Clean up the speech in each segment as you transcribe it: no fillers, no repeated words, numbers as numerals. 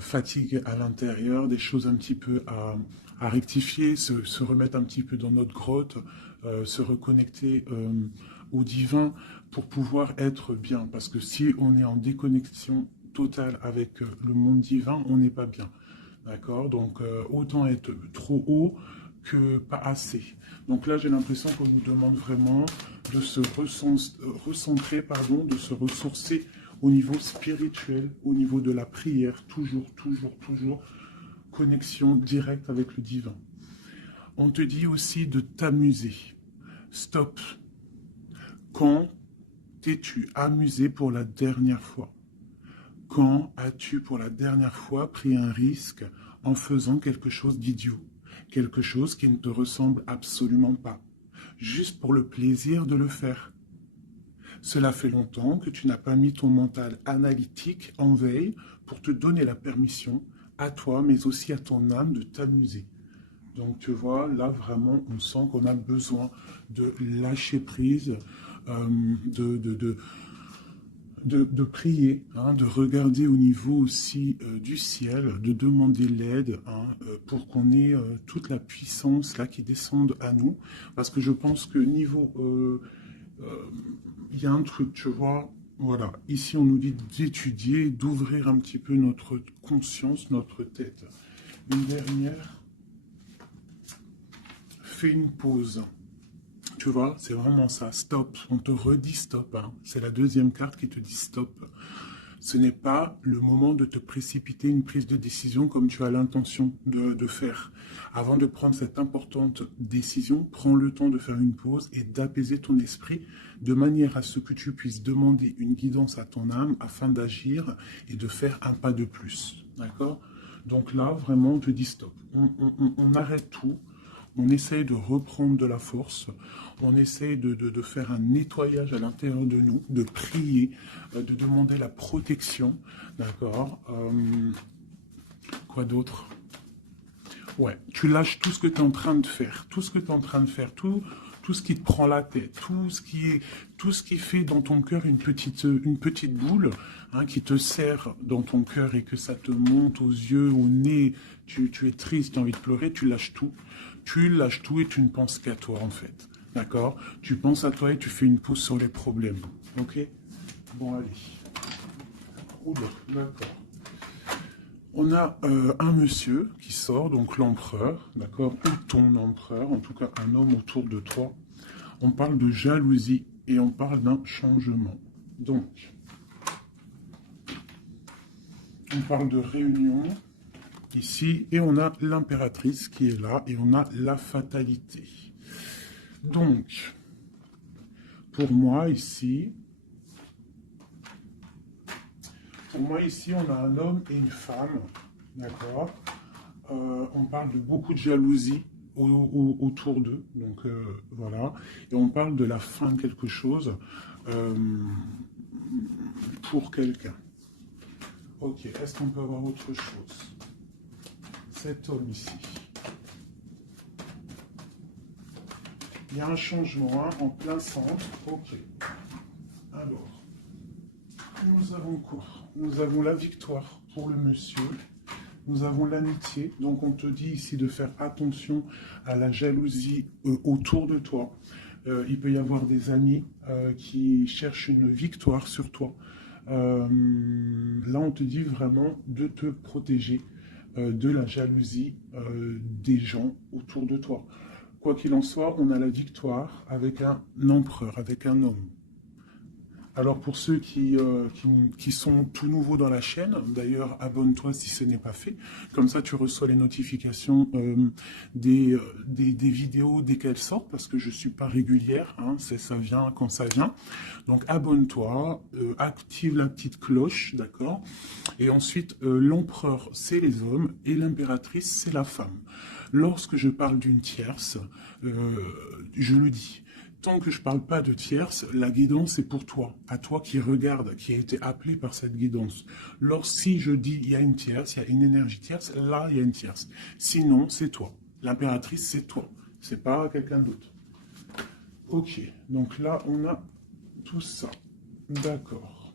fatigue à l'intérieur, des choses un petit peu à rectifier, se remettre un petit peu dans notre grotte, se reconnecter au divin pour pouvoir être bien. Parce que si on est en déconnexion totale avec le monde divin, on n'est pas bien. D'accord? Donc, autant être trop haut que pas assez. Donc là, j'ai l'impression qu'on nous demande vraiment de se recentrer, pardon, de se ressourcer au niveau spirituel, au niveau de la prière, toujours, toujours, toujours, connexion directe avec le divin. On te dit aussi de t'amuser. Stop. Quand t'es-tu amusé pour la dernière fois? Quand as-tu pour la dernière fois pris un risque en faisant quelque chose d'idiot? Quelque chose qui ne te ressemble absolument pas, juste pour le plaisir de le faire. Cela fait longtemps que tu n'as pas mis ton mental analytique en veille pour te donner la permission à toi, mais aussi à ton âme de t'amuser. Donc tu vois, là vraiment, on sent qu'on a besoin de lâcher prise, de prier, hein, de regarder au niveau aussi du ciel, de demander l'aide hein, pour qu'on ait toute la puissance là qui descende à nous. Parce que je pense que niveau... il y a un truc, tu vois, voilà. Ici, on nous dit d'étudier, d'ouvrir un petit peu notre conscience, notre tête. Une dernière, fais une pause. Tu vois, c'est vraiment ça, stop. On te redit stop. Hein. C'est la deuxième carte qui te dit stop. Ce n'est pas le moment de te précipiter une prise de décision comme tu as l'intention de faire. Avant de prendre cette importante décision, prends le temps de faire une pause et d'apaiser ton esprit de manière à ce que tu puisses demander une guidance à ton âme afin d'agir et de faire un pas de plus. D'accord? Donc là, vraiment, on te dit stop. On arrête tout. On essaye de reprendre de la force, on essaye de faire un nettoyage à l'intérieur de nous, de prier, de demander la protection, d'accord quoi d'autre? Ouais, tu lâches tout ce que tu es en train de faire, tout ce que tu es en train de faire, tout ce qui te prend la tête, tout ce qui fait dans ton cœur une petite boule hein, qui te serre dans ton cœur et que ça te monte aux yeux, au nez, tu es triste, tu as envie de pleurer, tu lâches tout. Tu lâches tout et tu ne penses qu'à toi en fait. D'accord? Tu penses à toi et tu fais une pause sur les problèmes. Ok? Bon, allez. Oula, d'accord. On a un monsieur qui sort, donc l'empereur, d'accord? Ou ton empereur, en tout cas un homme autour de toi. On parle de jalousie et on parle d'un changement. Donc, on parle de réunion ici et on a l'impératrice qui est là et on a la fatalité. Donc, pour moi ici, on a un homme et une femme, d'accord on parle de beaucoup de jalousie autour d'eux, donc voilà. Et on parle de la fin de quelque chose pour quelqu'un. Ok, est-ce qu'on peut avoir autre chose? Cet homme ici. Il y a un changement hein, en plein centre. Ok. Alors, nous avons quoi? Nous avons la victoire pour le monsieur. Nous avons l'amitié. Donc, on te dit ici de faire attention à la jalousie autour de toi. Il peut y avoir des amis qui cherchent une victoire sur toi. Là, on te dit vraiment de te protéger de la jalousie des gens autour de toi. Quoi qu'il en soit, on a la victoire avec un empereur, avec un homme. Alors pour ceux qui sont tout nouveaux dans la chaîne, d'ailleurs abonne-toi si ce n'est pas fait, comme ça tu reçois les notifications des vidéos dès qu'elles sortent, parce que je ne suis pas régulière, hein, ça vient quand ça vient. Donc abonne-toi, active la petite cloche, d'accord? Et ensuite, l'empereur c'est les hommes et l'impératrice c'est la femme. Lorsque je parle d'une tierce, je le dis. Tant que je ne parle pas de tierce, la guidance est pour toi, à toi qui regarde, qui a été appelé par cette guidance. Si je dis il y a une tierce, il y a une énergie tierce, là il y a une tierce. Sinon, c'est toi. L'impératrice, c'est toi. C'est pas quelqu'un d'autre. Ok, donc là on a tout ça. D'accord.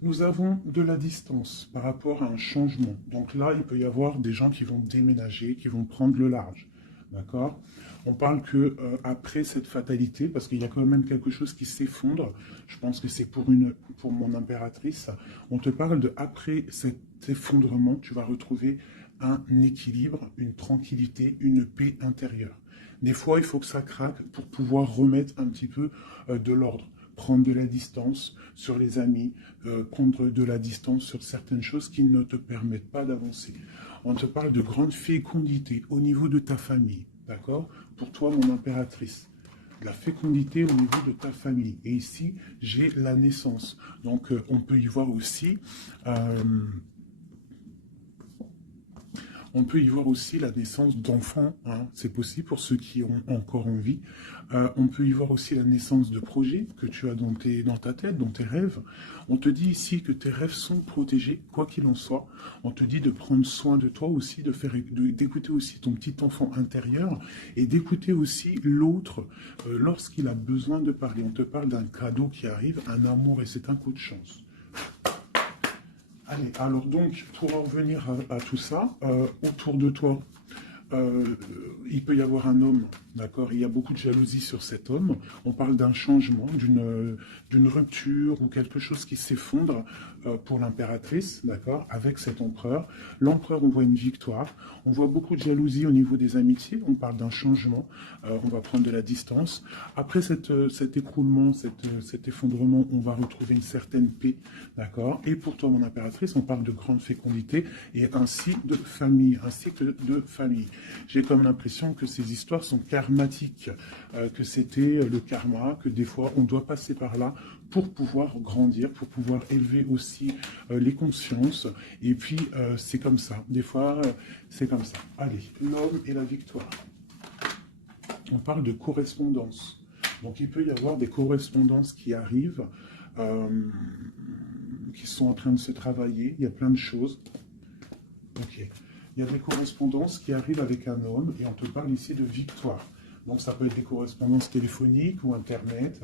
Nous avons de la distance par rapport à un changement. Donc là, il peut y avoir des gens qui vont déménager, qui vont prendre le large. D'accord? On parle que après cette fatalité, parce qu'il y a quand même quelque chose qui s'effondre, je pense que c'est pour mon impératrice, on te parle de après cet effondrement, tu vas retrouver un équilibre, une tranquillité, une paix intérieure. Des fois, il faut que ça craque pour pouvoir remettre un petit peu de l'ordre, prendre de la distance sur les amis, prendre de la distance sur certaines choses qui ne te permettent pas d'avancer. On te parle de grande fécondité au niveau de ta famille, d'accord? Pour toi, mon impératrice. La fécondité au niveau de ta famille. Et ici, j'ai la naissance. Donc, on peut y voir aussi... on peut y voir aussi la naissance d'enfants, hein. C'est possible pour ceux qui ont encore envie. On peut y voir aussi la naissance de projets que tu as dans ta tête, dans tes rêves. On te dit ici que tes rêves sont protégés, quoi qu'il en soit. On te dit de prendre soin de toi aussi, d'écouter aussi ton petit enfant intérieur et d'écouter aussi l'autre lorsqu'il a besoin de parler. On te parle d'un cadeau qui arrive, un amour et c'est un coup de chance. Allez, alors donc, pour en revenir à tout ça, autour de toi, il peut y avoir un homme, d'accord? Il y a beaucoup de jalousie sur cet homme. On parle d'un changement, d'une rupture ou quelque chose qui s'effondre pour l'impératrice, d'accord? Avec cet empereur. L'empereur, on voit une victoire. On voit beaucoup de jalousie au niveau des amitiés. On parle d'un changement. On va prendre de la distance. Après cet écroulement, cet effondrement, on va retrouver une certaine paix, d'accord? Et pour toi, mon impératrice, on parle de grande fécondité et ainsi de famille, un cycle de famille. J'ai comme l'impression que ces histoires sont karmatiques, que c'était le karma, que des fois on doit passer par là pour pouvoir grandir, pour pouvoir élever aussi les consciences. Et puis c'est comme ça, des fois c'est comme ça. Allez, l'homme et la victoire. On parle de correspondance. Donc il peut y avoir des correspondances qui arrivent, qui sont en train de se travailler. Il y a plein de choses. Ok. Il y a des correspondances qui arrivent avec un homme et on te parle ici de victoire. Donc ça peut être des correspondances téléphoniques ou internet,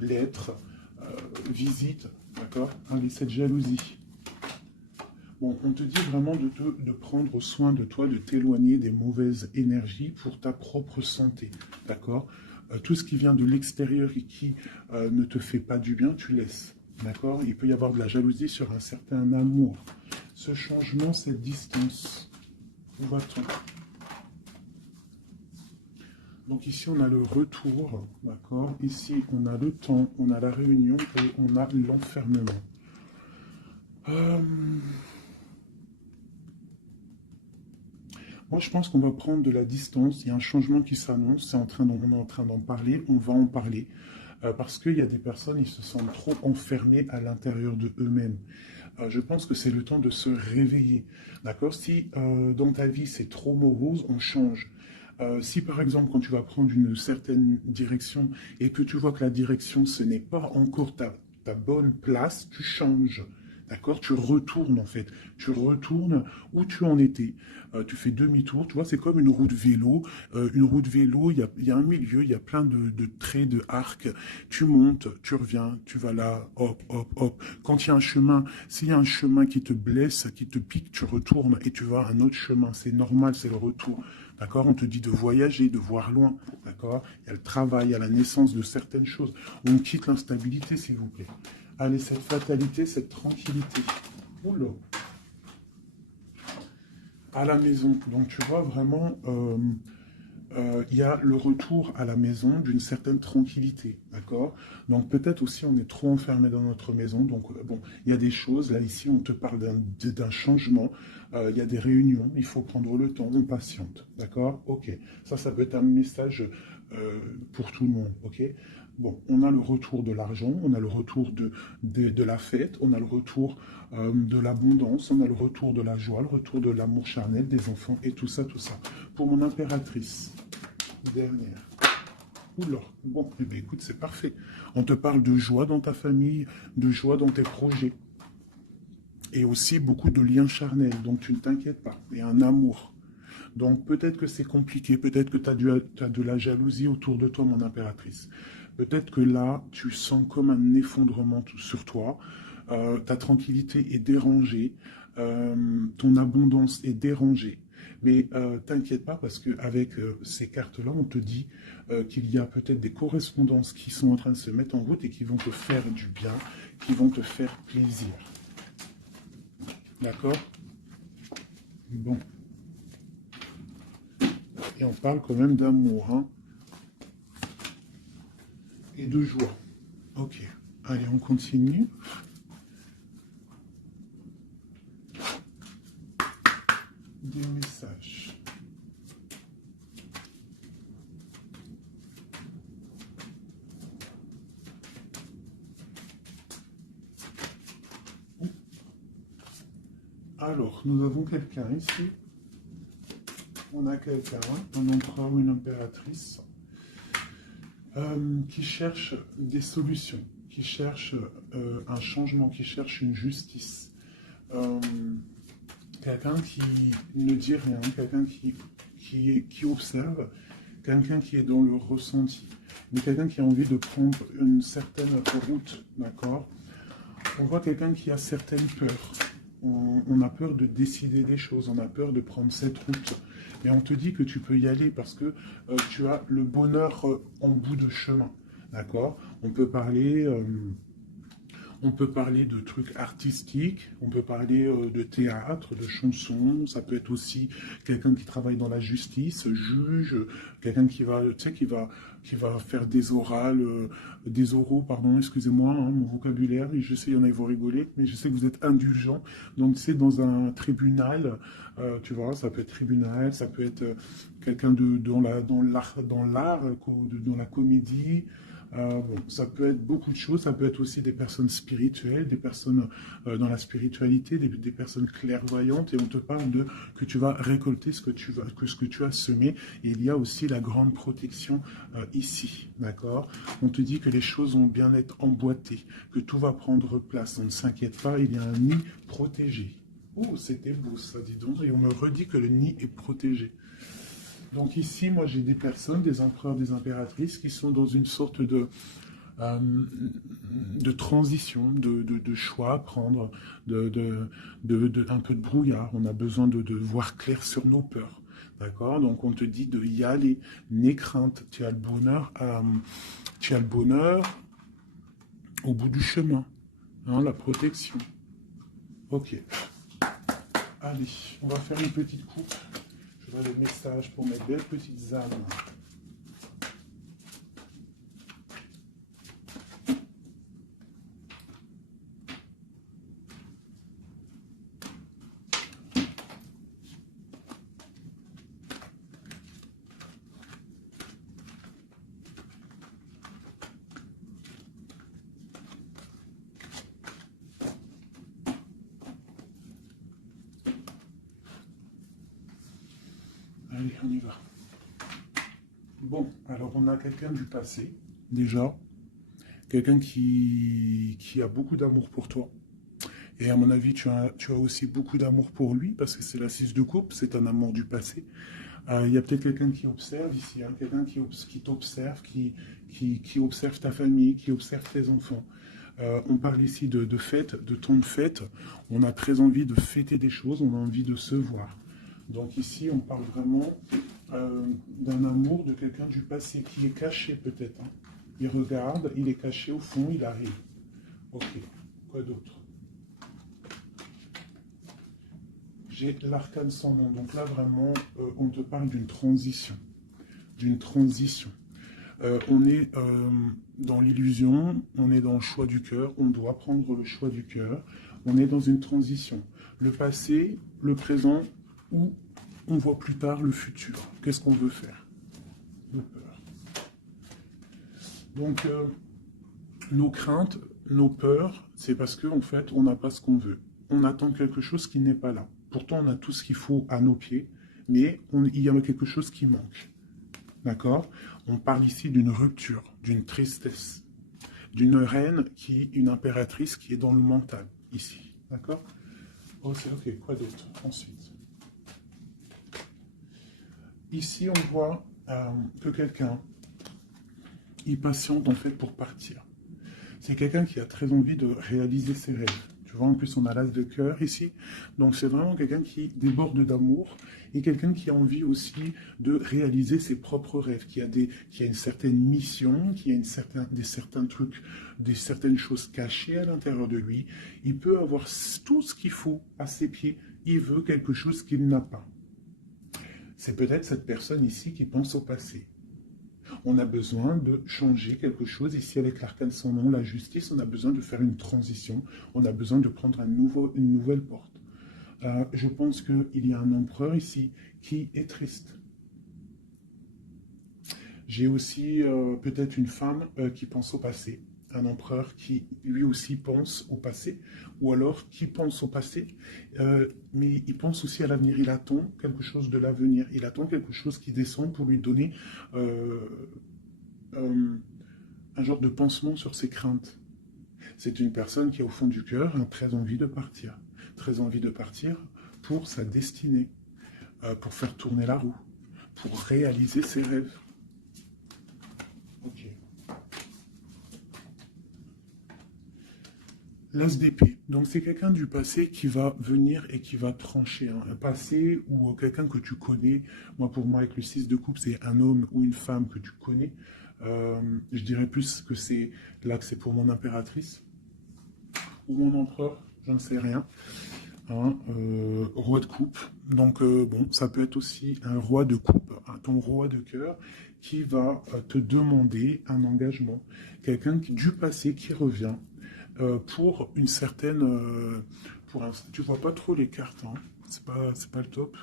lettres, visites, d'accord? Allez, cette jalousie. Bon, on te dit vraiment de prendre soin de toi, de t'éloigner des mauvaises énergies pour ta propre santé, d'accord? Tout ce qui vient de l'extérieur et qui ne te fait pas du bien, tu laisses, d'accord? Il peut y avoir de la jalousie sur un certain amour. Ce changement, cette distance, où va-t-on? Donc ici, on a le retour, d'accord? Ici, on a le temps, on a la réunion et on a l'enfermement. Moi, je pense qu'on va prendre de la distance. Il y a un changement qui s'annonce. On est en train d'en parler. On va en parler. Parce qu'il y a des personnes, ils se sentent trop enfermés à l'intérieur de eux-mêmes. Je pense que c'est le temps de se réveiller. D'accord? Si dans ta vie, c'est trop morose, on change. Si par exemple, quand tu vas prendre une certaine direction et que tu vois que la direction, ce n'est pas encore ta bonne place, tu changes. D'accord? Tu retournes en fait. Tu retournes où tu en étais. Tu fais demi-tour. Tu vois, c'est comme une roue de vélo. Une roue de vélo, il y a un milieu, il y a plein de traits, de arcs. Tu montes, tu reviens, tu vas là, hop, hop, hop. Quand il y a un chemin, s'il y a un chemin qui te blesse, qui te pique, tu retournes et tu vas à un autre chemin. C'est normal, c'est le retour. D'accord? On te dit de voyager, de voir loin. D'accord? Il y a le travail, il y a la naissance de certaines choses. On quitte l'instabilité, s'il vous plaît. Allez, cette fatalité, cette tranquillité. Oula. À la maison. Donc, tu vois, vraiment, il y a le retour à la maison d'une certaine tranquillité. D'accord? Donc, peut-être aussi, on est trop enfermé dans notre maison. Donc, bon, il y a des choses. Là, ici, on te parle d'un changement. Il y a des réunions. Il faut prendre le temps. On patiente. D'accord? Ok. Ça peut être un message pour tout le monde. Ok? Bon, on a le retour de l'argent, on a le retour de la fête, on a le retour de l'abondance, on a le retour de la joie, le retour de l'amour charnel des enfants et tout ça, tout ça. Pour mon impératrice, dernière. Oula, bon, eh bien, écoute, c'est parfait. On te parle de joie dans ta famille, de joie dans tes projets. Et aussi beaucoup de liens charnels, donc tu ne t'inquiètes pas. Et un amour. Donc peut-être que c'est compliqué, peut-être que tu as de la jalousie autour de toi, mon impératrice. Peut-être que là, tu sens comme un effondrement sur toi. ta tranquillité est dérangée, ton abondance est dérangée. Mais t'inquiète pas parce qu'avec ces cartes-là, on te dit qu'il y a peut-être des correspondances qui sont en train de se mettre en route et qui vont te faire du bien, qui vont te faire plaisir. D'accord? Bon. Et on parle quand même d'amour, hein, et de joie. Ok. Allez, on continue. Des messages. Alors, nous avons quelqu'un ici. On a quelqu'un, un empereur ou une impératrice, qui cherche des solutions, qui cherche un changement, qui cherche une justice. Quelqu'un qui ne dit rien, quelqu'un qui observe, quelqu'un qui est dans le ressenti, mais quelqu'un qui a envie de prendre une certaine route, d'accord? On voit quelqu'un qui a certaines peurs. On a peur de décider des choses, on a peur de prendre cette route. Et on te dit que tu peux y aller parce que tu as le bonheur en bout de chemin, d'accord? On peut parler de trucs artistiques, on peut parler de théâtre, de chansons, ça peut être aussi quelqu'un qui travaille dans la justice, juge, quelqu'un qui va, tu sais, qui va faire des orales, des oraux, pardon, excusez-moi, hein, mon vocabulaire, je sais, il y en a, ils vont rigoler, mais je sais que vous êtes indulgents. Donc, c'est dans un tribunal, tu vois, ça peut être tribunal, ça peut être quelqu'un dans l'art, dans la comédie. Bon, ça peut être beaucoup de choses, ça peut être aussi des personnes spirituelles, des personnes dans la spiritualité, des personnes clairvoyantes, et on te parle de que tu vas récolter ce que tu as semé. Et il y a aussi la grande protection ici, d'accord? On te dit que les choses vont bien être emboîtées, que tout va prendre place. On ne s'inquiète pas, il y a un nid protégé. Oh, c'était beau ça, dis donc, et on me redit que le nid est protégé. Donc ici, moi, j'ai des personnes, des empereurs, des impératrices, qui sont dans une sorte de transition, de choix à prendre, un peu de brouillard. On a besoin de voir clair sur nos peurs. D'accord? Donc on te dit de y aller. N'aie crainte. Tu as le bonheur au bout du chemin. Hein, la protection. Ok. Allez, on va faire une petite coupe. Je vois les messages pour mes belles petites âmes. Allez, on y va. Bon, alors on a quelqu'un du passé, déjà. Quelqu'un qui a beaucoup d'amour pour toi. Et à mon avis, tu as aussi beaucoup d'amour pour lui, parce que c'est la 6 de coupe, c'est un amour du passé. Il y a peut-être quelqu'un qui observe ici, hein, quelqu'un qui t'observe, qui observe ta famille, qui observe tes enfants. On parle ici de fête, de temps de fête. On a très envie de fêter des choses, on a envie de se voir. Donc ici, on parle vraiment d'un amour de quelqu'un du passé qui est caché peut-être. Hein. Il regarde, il est caché au fond, il arrive. Ok, quoi d'autre? J'ai l'arcane sans nom. Donc là, vraiment, on te parle d'une transition. D'une transition. On est dans l'illusion, on est dans le choix du cœur, on doit prendre le choix du cœur. On est dans une transition. Le passé, le présent, ou on voit plus tard le futur. Qu'est-ce qu'on veut faire? De peur. Donc, nos craintes, nos peurs, c'est parce qu'en fait, on n'a pas ce qu'on veut. On attend quelque chose qui n'est pas là. Pourtant, on a tout ce qu'il faut à nos pieds, mais il y a quelque chose qui manque. D'accord? On parle ici d'une rupture, d'une tristesse, d'une reine une impératrice qui est dans le mental, ici. D'accord? Ok, quoi d'autre? Ensuite. Ici, on voit que quelqu'un, il patiente en fait pour partir. C'est quelqu'un qui a très envie de réaliser ses rêves. Tu vois, en plus, on a l'as de cœur ici. Donc, c'est vraiment quelqu'un qui déborde d'amour et quelqu'un qui a envie aussi de réaliser ses propres rêves, qui a une certaine mission, qui a certains trucs, certaines choses cachées à l'intérieur de lui. Il peut avoir tout ce qu'il faut à ses pieds. Il veut quelque chose qu'il n'a pas. C'est peut-être cette personne ici qui pense au passé. On a besoin de changer quelque chose. Ici, avec l'arcane sans nom, la justice, on a besoin de faire une transition. On a besoin de prendre une nouvelle porte. Je pense qu'il y a un empereur ici qui est triste. J'ai aussi peut-être une femme qui pense au passé. Un empereur qui lui aussi pense au passé, ou alors qui pense au passé, mais il pense aussi à l'avenir. Il attend quelque chose de l'avenir. Il attend quelque chose qui descend pour lui donner un genre de pansement sur ses craintes. C'est une personne qui, au fond du cœur, a très envie de partir. Très envie de partir pour sa destinée, pour faire tourner la roue, pour réaliser ses rêves. Ok. L'as d'épée. Donc c'est quelqu'un du passé qui va venir et qui va trancher. Hein. Un passé ou quelqu'un que tu connais. Moi, pour moi, avec le 6 de coupe, c'est un homme ou une femme que tu connais. Je dirais plus que c'est là que c'est pour mon impératrice ou mon empereur, je ne sais rien. Hein, roi de coupe. Donc bon, ça peut être aussi un roi de coupe, hein, ton roi de cœur qui va te demander un engagement. Quelqu'un du passé qui revient pour une certaine... tu vois pas trop les cartes, hein. C'est pas le top.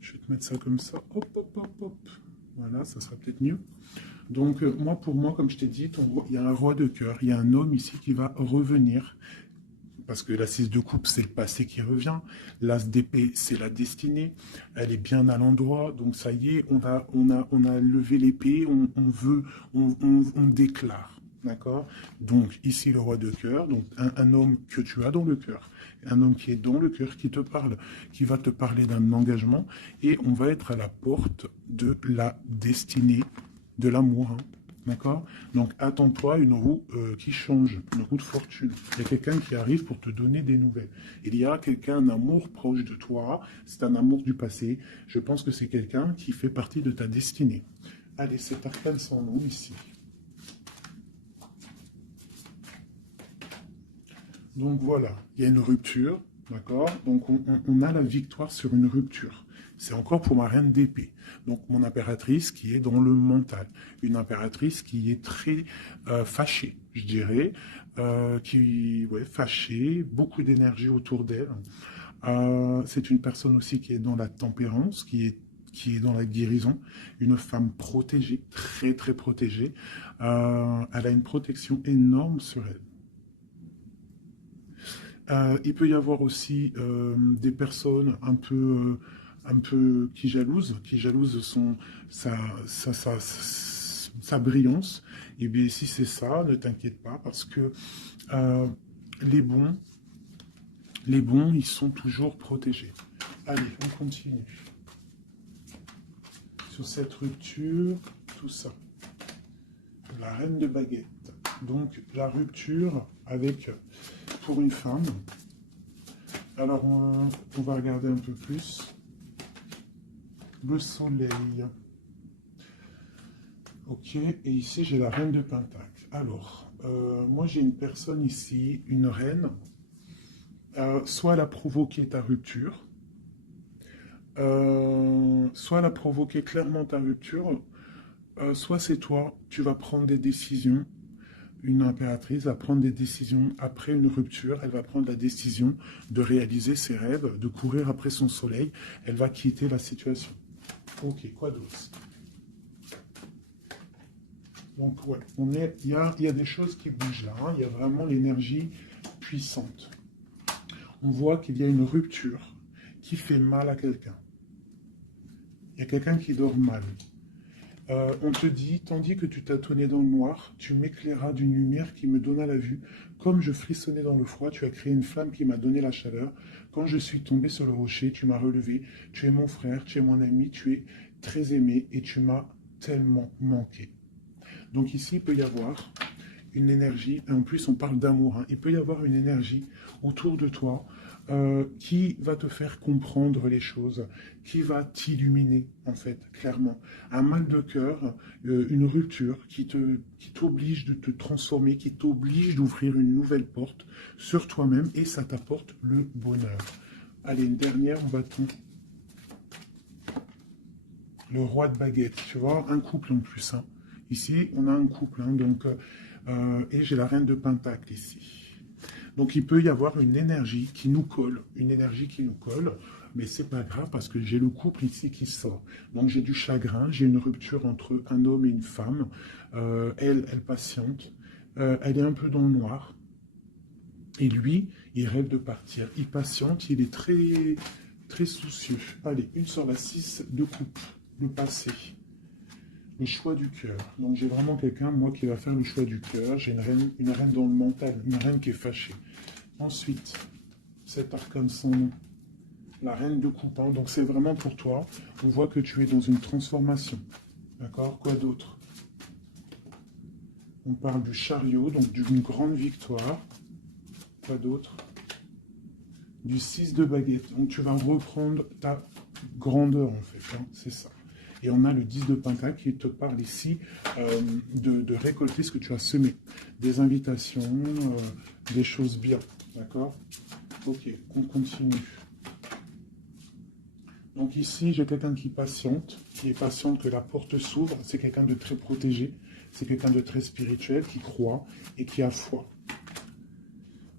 Je vais te mettre ça comme ça. Hop, hop, hop, hop. Voilà, ça sera peut-être mieux. Donc, pour moi, comme je t'ai dit, il y a un roi de cœur, il y a un homme ici qui va revenir, parce que la 6 de coupe, c'est le passé qui revient, l'as d'épée, c'est la destinée, elle est bien à l'endroit, donc ça y est, on a levé l'épée, on déclare, d'accord? Donc, ici, le roi de cœur, donc un homme que tu as dans le cœur, un homme qui est dans le cœur, qui te parle, qui va te parler d'un engagement, et on va être à la porte de la destinée, de l'amour, hein. D'accord? Donc, attends-toi à une roue qui change, une roue de fortune. Il y a quelqu'un qui arrive pour te donner des nouvelles. Il y a quelqu'un, un amour proche de toi. C'est un amour du passé. Je pense que c'est quelqu'un qui fait partie de ta destinée. Allez, c'est arcane sans nom ici. Donc voilà, il y a une rupture. D'accord? Donc on a la victoire sur une rupture. C'est encore pour ma reine d'épée. Donc mon impératrice qui est dans le mental. Une impératrice qui est très fâchée, je dirais. Fâchée, beaucoup d'énergie autour d'elle. C'est une personne aussi qui est dans la tempérance, qui est dans la guérison. Une femme protégée, très très protégée. Elle a une protection énorme sur elle. Il peut y avoir aussi des personnes un peu qui jalousent sa brillance. Et bien si c'est ça, ne t'inquiète pas parce que euh, les bons, ils sont toujours protégés. Allez, on continue. Sur cette rupture, tout ça. La reine de baguette. Donc la rupture avec... pour une femme. Alors, on va regarder un peu plus. Le soleil. Ok, et ici, j'ai la reine de Pentacle. Alors, moi, j'ai une personne ici, une reine. Soit elle a provoqué ta rupture, soit elle a provoqué clairement ta rupture, soit c'est toi, tu vas prendre des décisions. Une impératrice va prendre des décisions après une rupture. Elle va prendre la décision de réaliser ses rêves, de courir après son soleil. Elle va quitter la situation. Ok, quoi d'autre? Donc, ouais, il y a des choses qui bougent là. Hein. Il y a vraiment l'énergie puissante. On voit qu'il y a une rupture qui fait mal à quelqu'un. Il y a quelqu'un qui dort mal. On te dit, tandis que tu tâtonnais dans le noir, tu m'éclairas d'une lumière qui me donna la vue. Comme je frissonnais dans le froid, tu as créé une flamme qui m'a donné la chaleur. Quand je suis tombé sur le rocher, tu m'as relevé. Tu es mon frère, tu es mon ami, tu es très aimé et tu m'as tellement manqué. Donc ici, il peut y avoir une énergie, et en plus on parle d'amour, hein. Il peut y avoir une énergie autour de toi qui va te faire comprendre les choses, qui va t'illuminer, en fait, clairement. Un mal de cœur, une rupture qui t'oblige de te transformer, qui t'oblige d'ouvrir une nouvelle porte sur toi-même, et ça t'apporte le bonheur. Allez, une dernière, on va tomber. Le roi de baguette, tu vois, un couple en plus, hein. Ici, on a un couple, hein, donc, et j'ai la reine de pentacle ici. Donc il peut y avoir une énergie qui nous colle, mais c'est pas grave parce que j'ai le couple ici qui sort. Donc j'ai du chagrin, j'ai une rupture entre un homme et une femme. Elle patiente, elle est un peu dans le noir. Et lui, il rêve de partir. Il patiente, il est très, très soucieux. Allez, une sur la 6 de coupe, le passé. Le choix du cœur. Donc j'ai vraiment quelqu'un, moi, qui va faire le choix du cœur. J'ai une reine dans le mental, une reine qui est fâchée. Ensuite, cet arcane sans nom, la reine de coupe. Hein. Donc c'est vraiment pour toi. On voit que tu es dans une transformation. D'accord? Quoi d'autre? On parle du chariot, donc d'une grande victoire. Quoi d'autre? Du 6 de baguette. Donc tu vas reprendre ta grandeur, en fait. Hein. C'est ça. Et on a le 10 de pentacle qui te parle ici de récolter ce que tu as semé. Des invitations, des choses bien. D'accord? Ok, on continue. Donc ici, j'ai quelqu'un qui est patient que la porte s'ouvre. C'est quelqu'un de très protégé. C'est quelqu'un de très spirituel, qui croit et qui a foi.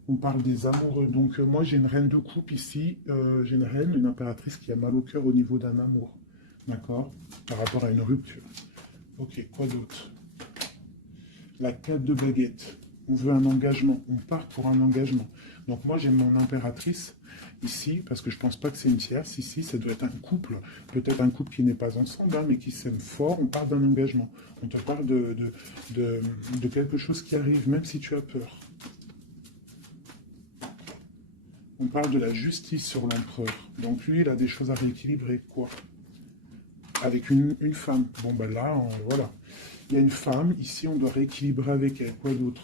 On parle des amoureux. Donc moi, j'ai une reine de coupe ici. J'ai une reine, une impératrice qui a mal au cœur au niveau d'un amour. D'accord? Par rapport à une rupture. Ok, quoi d'autre? La 4 de baguette. On veut un engagement. On part pour un engagement. Donc moi, j'ai mon impératrice ici, parce que je ne pense pas que c'est une tierce. Ici, ça doit être un couple. Peut-être un couple qui n'est pas ensemble, hein, mais qui s'aime fort. On parle d'un engagement. On te parle de quelque chose qui arrive, même si tu as peur. On parle de la justice sur l'empereur. Donc lui, il a des choses à rééquilibrer. Quoi? Avec une femme. Bon, ben là, voilà. Il y a une femme. Ici, on doit rééquilibrer avec elle. Quoi d'autre?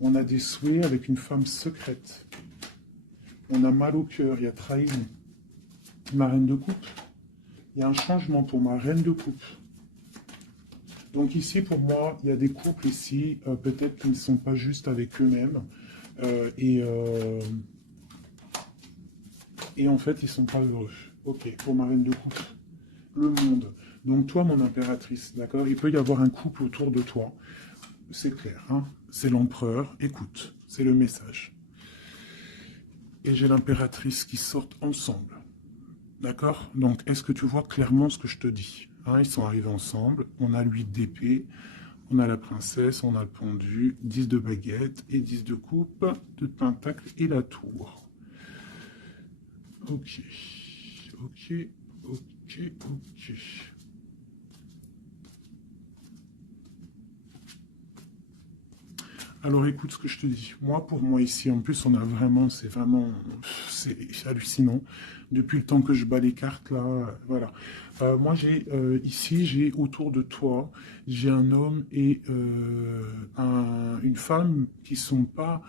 On a des souhaits avec une femme secrète. On a mal au cœur. Il y a trahison. Ma reine de coupe. Il y a un changement pour ma reine de coupe. Donc ici, pour moi, il y a des couples ici, peut-être qui ne sont pas justes avec eux-mêmes. Et en fait, ils ne sont pas heureux. Ok, pour ma reine de coupe. Le monde. Donc toi, mon impératrice, d'accord? Il peut y avoir un couple autour de toi. C'est clair, hein? C'est l'empereur. Écoute, c'est le message. Et j'ai l'impératrice qui sortent ensemble. D'accord? Donc, est-ce que tu vois clairement ce que je te dis? Hein, ils sont arrivés ensemble. On a l'huile d'épée. On a la princesse. On a le pendu. 10 de baguette et 10 de coupe, de pentacle et la tour. Ok. Ok. Ok. Ok. Alors écoute ce que je te dis. Moi, pour moi ici, en plus, on a vraiment, c'est hallucinant. Depuis le temps que je bats les cartes, là, voilà. Moi, ici, j'ai autour de toi, j'ai un homme et une femme qui sont pas,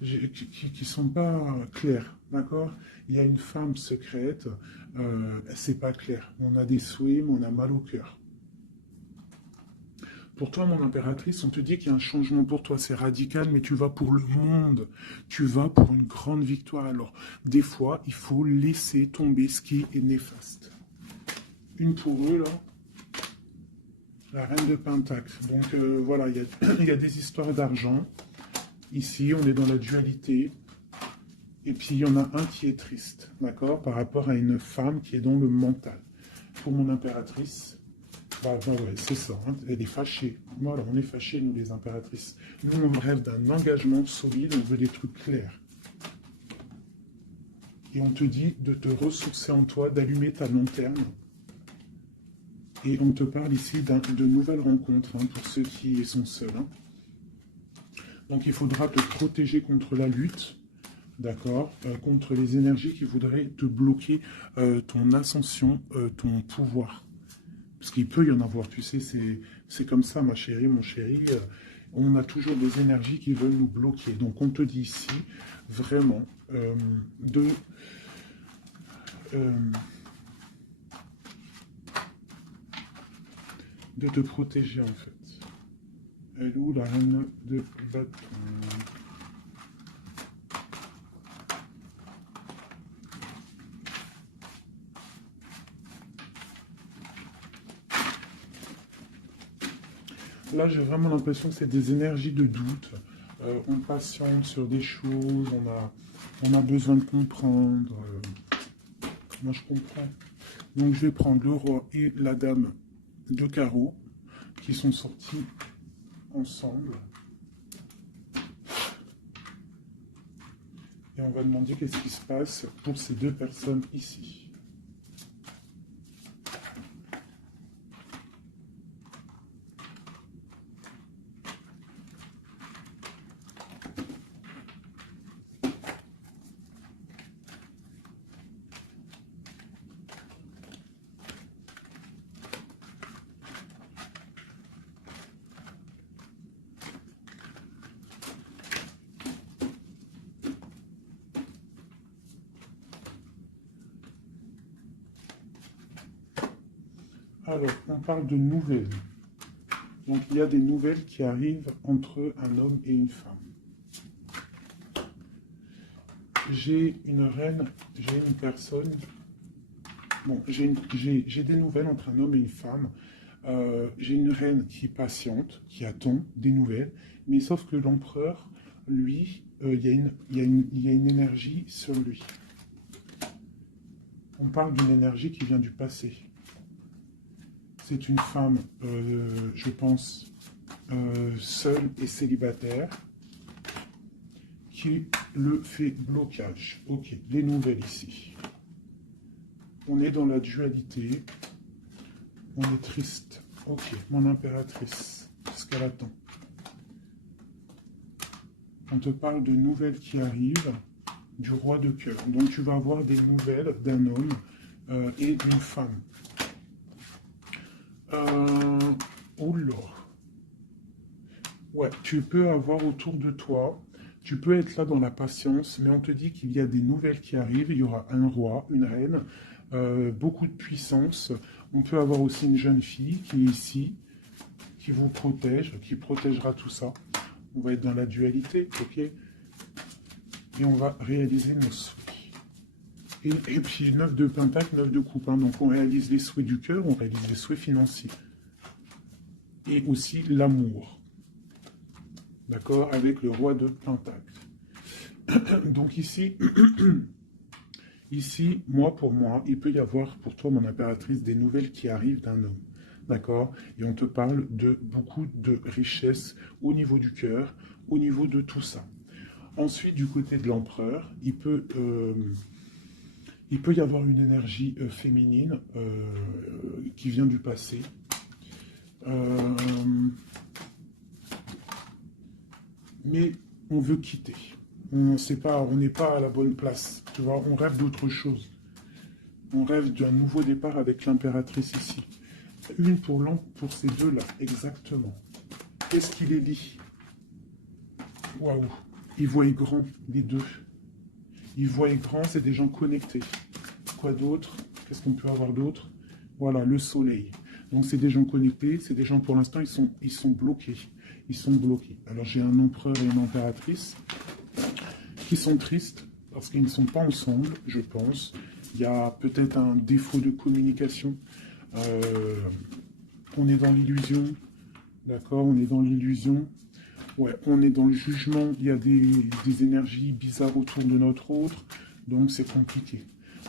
qui sont pas clairs, d'accord? Il y a une femme secrète, c'est pas clair. On a des souhaits, mais on a mal au cœur. Pour toi, mon impératrice, on te dit qu'il y a un changement pour toi, c'est radical, mais tu vas pour le monde, tu vas pour une grande victoire. Alors, des fois, il faut laisser tomber ce qui est néfaste. Une pour eux, là, la reine de Pentacle. Donc, voilà, il y a des histoires d'argent. Ici, on est dans la dualité. Et puis, il y en a un qui est triste, d'accord, par rapport à une femme qui est dans le mental. Pour mon impératrice, bah, ouais, c'est ça, hein. Elle est fâchée. Voilà, on est fâchés, nous, les impératrices. Nous, on rêve d'un engagement solide, on veut des trucs clairs. Et on te dit de te ressourcer en toi, d'allumer ta lanterne. Et on te parle ici de nouvelles rencontres, hein, pour ceux qui sont seuls. Hein. Donc, il faudra te protéger contre la lutte, d'accord, contre les énergies qui voudraient te bloquer ton ascension, ton pouvoir. Parce qu'il peut y en avoir, tu sais, c'est comme ça, ma chérie, mon chéri. on a toujours des énergies qui veulent nous bloquer. Donc on te dit ici, vraiment, de te protéger en fait. Elle est où la reine de bâton? Là, j'ai vraiment l'impression que c'est des énergies de doute. On patiente sur des choses, on a besoin de comprendre. Moi, je comprends. Donc, je vais prendre le roi et la dame de carreau qui sont sortis ensemble. Et on va demander qu'est-ce qui se passe pour ces deux personnes ici. Alors, on parle de nouvelles. Donc, il y a des nouvelles qui arrivent entre un homme et une femme. J'ai une reine, j'ai une personne. Bon, j'ai des nouvelles entre un homme et une femme. J'ai une reine qui est patiente, qui attend des nouvelles. Mais sauf que l'empereur, lui, il y a une énergie sur lui. On parle d'une énergie qui vient du passé. C'est une femme, je pense, seule et célibataire, qui le fait blocage. Ok, les nouvelles ici. On est dans la dualité. On est triste. Ok, mon impératrice, ce qu'elle attend. On te parle de nouvelles qui arrivent du roi de cœur. Donc tu vas avoir des nouvelles d'un homme et d'une femme. Oula. Ouais, tu peux avoir autour de toi, tu peux être là dans la patience, mais on te dit qu'il y a des nouvelles qui arrivent. Il y aura un roi, une reine, beaucoup de puissance. On peut avoir aussi une jeune fille qui est ici, qui vous protège, qui protégera tout ça. On va être dans la dualité, ok? Et on va réaliser nos souhaits. Et puis 9 de pentacle, 9 de coupe. Hein. Donc on réalise les souhaits du cœur, on réalise les souhaits financiers. Et aussi l'amour. D'accord? Avec le roi de pentacle. Donc ici, ici, pour moi, il peut y avoir pour toi, mon impératrice, des nouvelles qui arrivent d'un homme. D'accord? Et on te parle de beaucoup de richesses au niveau du cœur, au niveau de tout ça. Ensuite, du côté de l'empereur, il peut y avoir une énergie féminine qui vient du passé. Mais on veut quitter. On n'est pas à la bonne place. Tu vois, on rêve d'autre chose. On rêve d'un nouveau départ avec l'impératrice ici. Une pour ces deux-là, exactement. Qu'est-ce qui les lie? Waouh! Ils voient grand, les deux. Ils voient grand, c'est des gens connectés. Quoi d'autre? Qu'est-ce qu'on peut avoir d'autre? Voilà, le soleil. Donc c'est des gens connectés, c'est des gens pour l'instant, ils sont bloqués. Ils sont bloqués. Alors j'ai un empereur et une impératrice qui sont tristes parce qu'ils ne sont pas ensemble, je pense. Il y a peut-être un défaut de communication. On est dans l'illusion. D'accord, on est dans l'illusion. Ouais, on est dans le jugement. Il y a des énergies bizarres autour de notre autre. Donc c'est compliqué.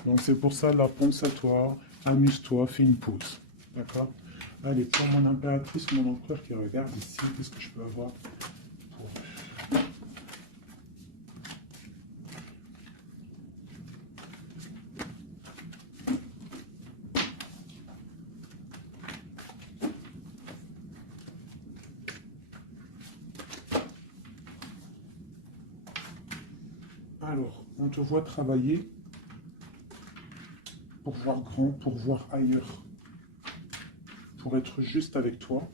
Donc c'est pour ça, là, pense à toi, amuse-toi, fais une pause. D'accord? Allez, pour mon impératrice, mon empereur qui regarde ici, qu'est-ce que je peux avoir pour eux? Alors, on te voit travailler pour voir grand, pour voir ailleurs, pour être juste avec toi.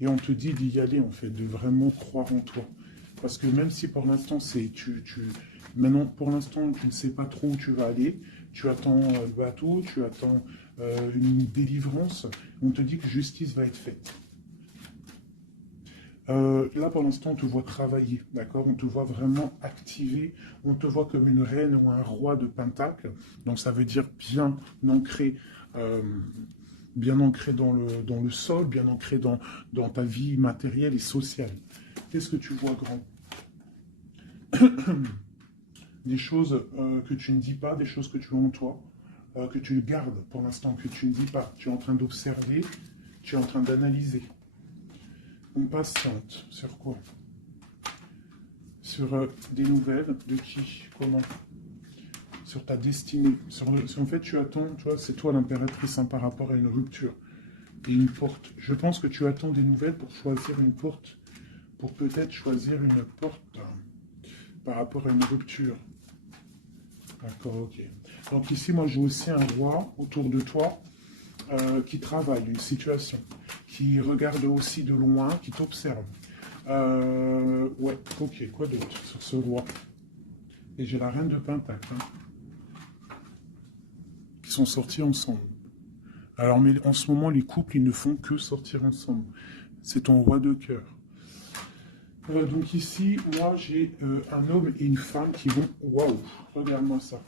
Et on te dit d'y aller, en fait, de vraiment croire en toi. Parce que même si pour l'instant, maintenant, pour l'instant, tu ne sais pas trop où tu vas aller, tu attends le bateau, tu attends une délivrance, on te dit que justice va être faite. Là, pour l'instant, on te voit travailler, d'accord? On te voit vraiment activer, on te voit comme une reine ou un roi de Pentacle, donc ça veut dire euh, bien ancré dans le sol, bien ancré dans ta vie matérielle et sociale. Qu'est-ce que tu vois, grand? Des choses que tu ne dis pas, des choses que tu as en toi, que tu gardes pour l'instant, que tu ne dis pas. Tu es en train d'observer, tu es en train d'analyser. On patiente. Sur quoi? Sur des nouvelles de qui? Comment? Sur ta destinée. En fait, tu attends, tu vois, c'est toi l'impératrice par rapport à une rupture et une porte. Je pense que tu attends des nouvelles pour choisir une porte, pour peut-être choisir une porte par rapport à une rupture. D'accord, ok. Donc ici, moi, j'ai aussi un roi autour de toi qui travaille une situation, qui regarde aussi de loin, qui t'observe. Ouais, ok, quoi d'autre sur ce roi? Et j'ai la reine de Pentacle, qui sont sortis ensemble. Alors, mais en ce moment, les couples, ils ne font que sortir ensemble. C'est ton roi de cœur. Donc ici, moi, j'ai un homme et une femme qui vont... Waouh, regarde-moi ça.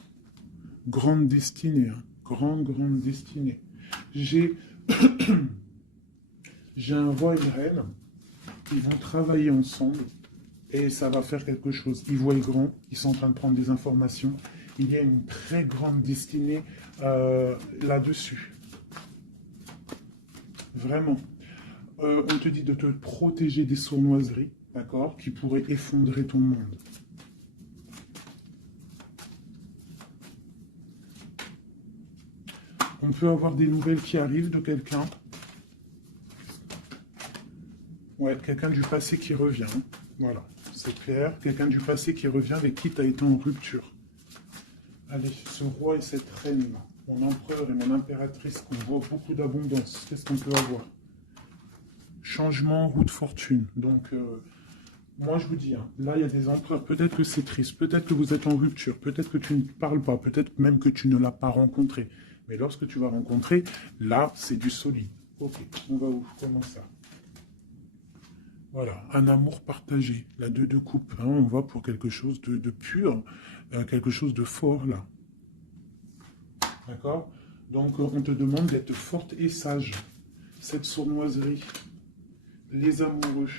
Grande destinée, hein. Grande destinée. J'ai un roi et une reine. Ils vont travailler ensemble et ça va faire quelque chose. Ils voient grand, ils sont en train de prendre des informations. Il y a une très grande destinée là-dessus. Vraiment. On te dit de te protéger des sournoiseries, d'accord, qui pourraient effondrer ton monde. On peut avoir des nouvelles qui arrivent de quelqu'un. Ouais, quelqu'un du passé qui revient. Voilà, c'est clair. Quelqu'un du passé qui revient avec qui tu as été en rupture. Allez, ce roi et cette reine, mon empereur et mon impératrice, qu'on voit beaucoup d'abondance. Qu'est-ce qu'on peut avoir? Changement, roue de fortune. Donc, moi je vous dis, hein, là il y a des empereurs. Peut-être que c'est triste, peut-être que vous êtes en rupture, peut-être que tu ne parles pas, peut-être même que tu ne l'as pas rencontré. Mais lorsque tu vas rencontrer, là, c'est du solide. Ok, on va où? Comment ça? Voilà, un amour partagé, la deux de coupe. Hein, on va pour quelque chose de pur, quelque chose de fort là. D'accord? Donc on te demande d'être forte et sage. Cette sournoiserie, les amoureux.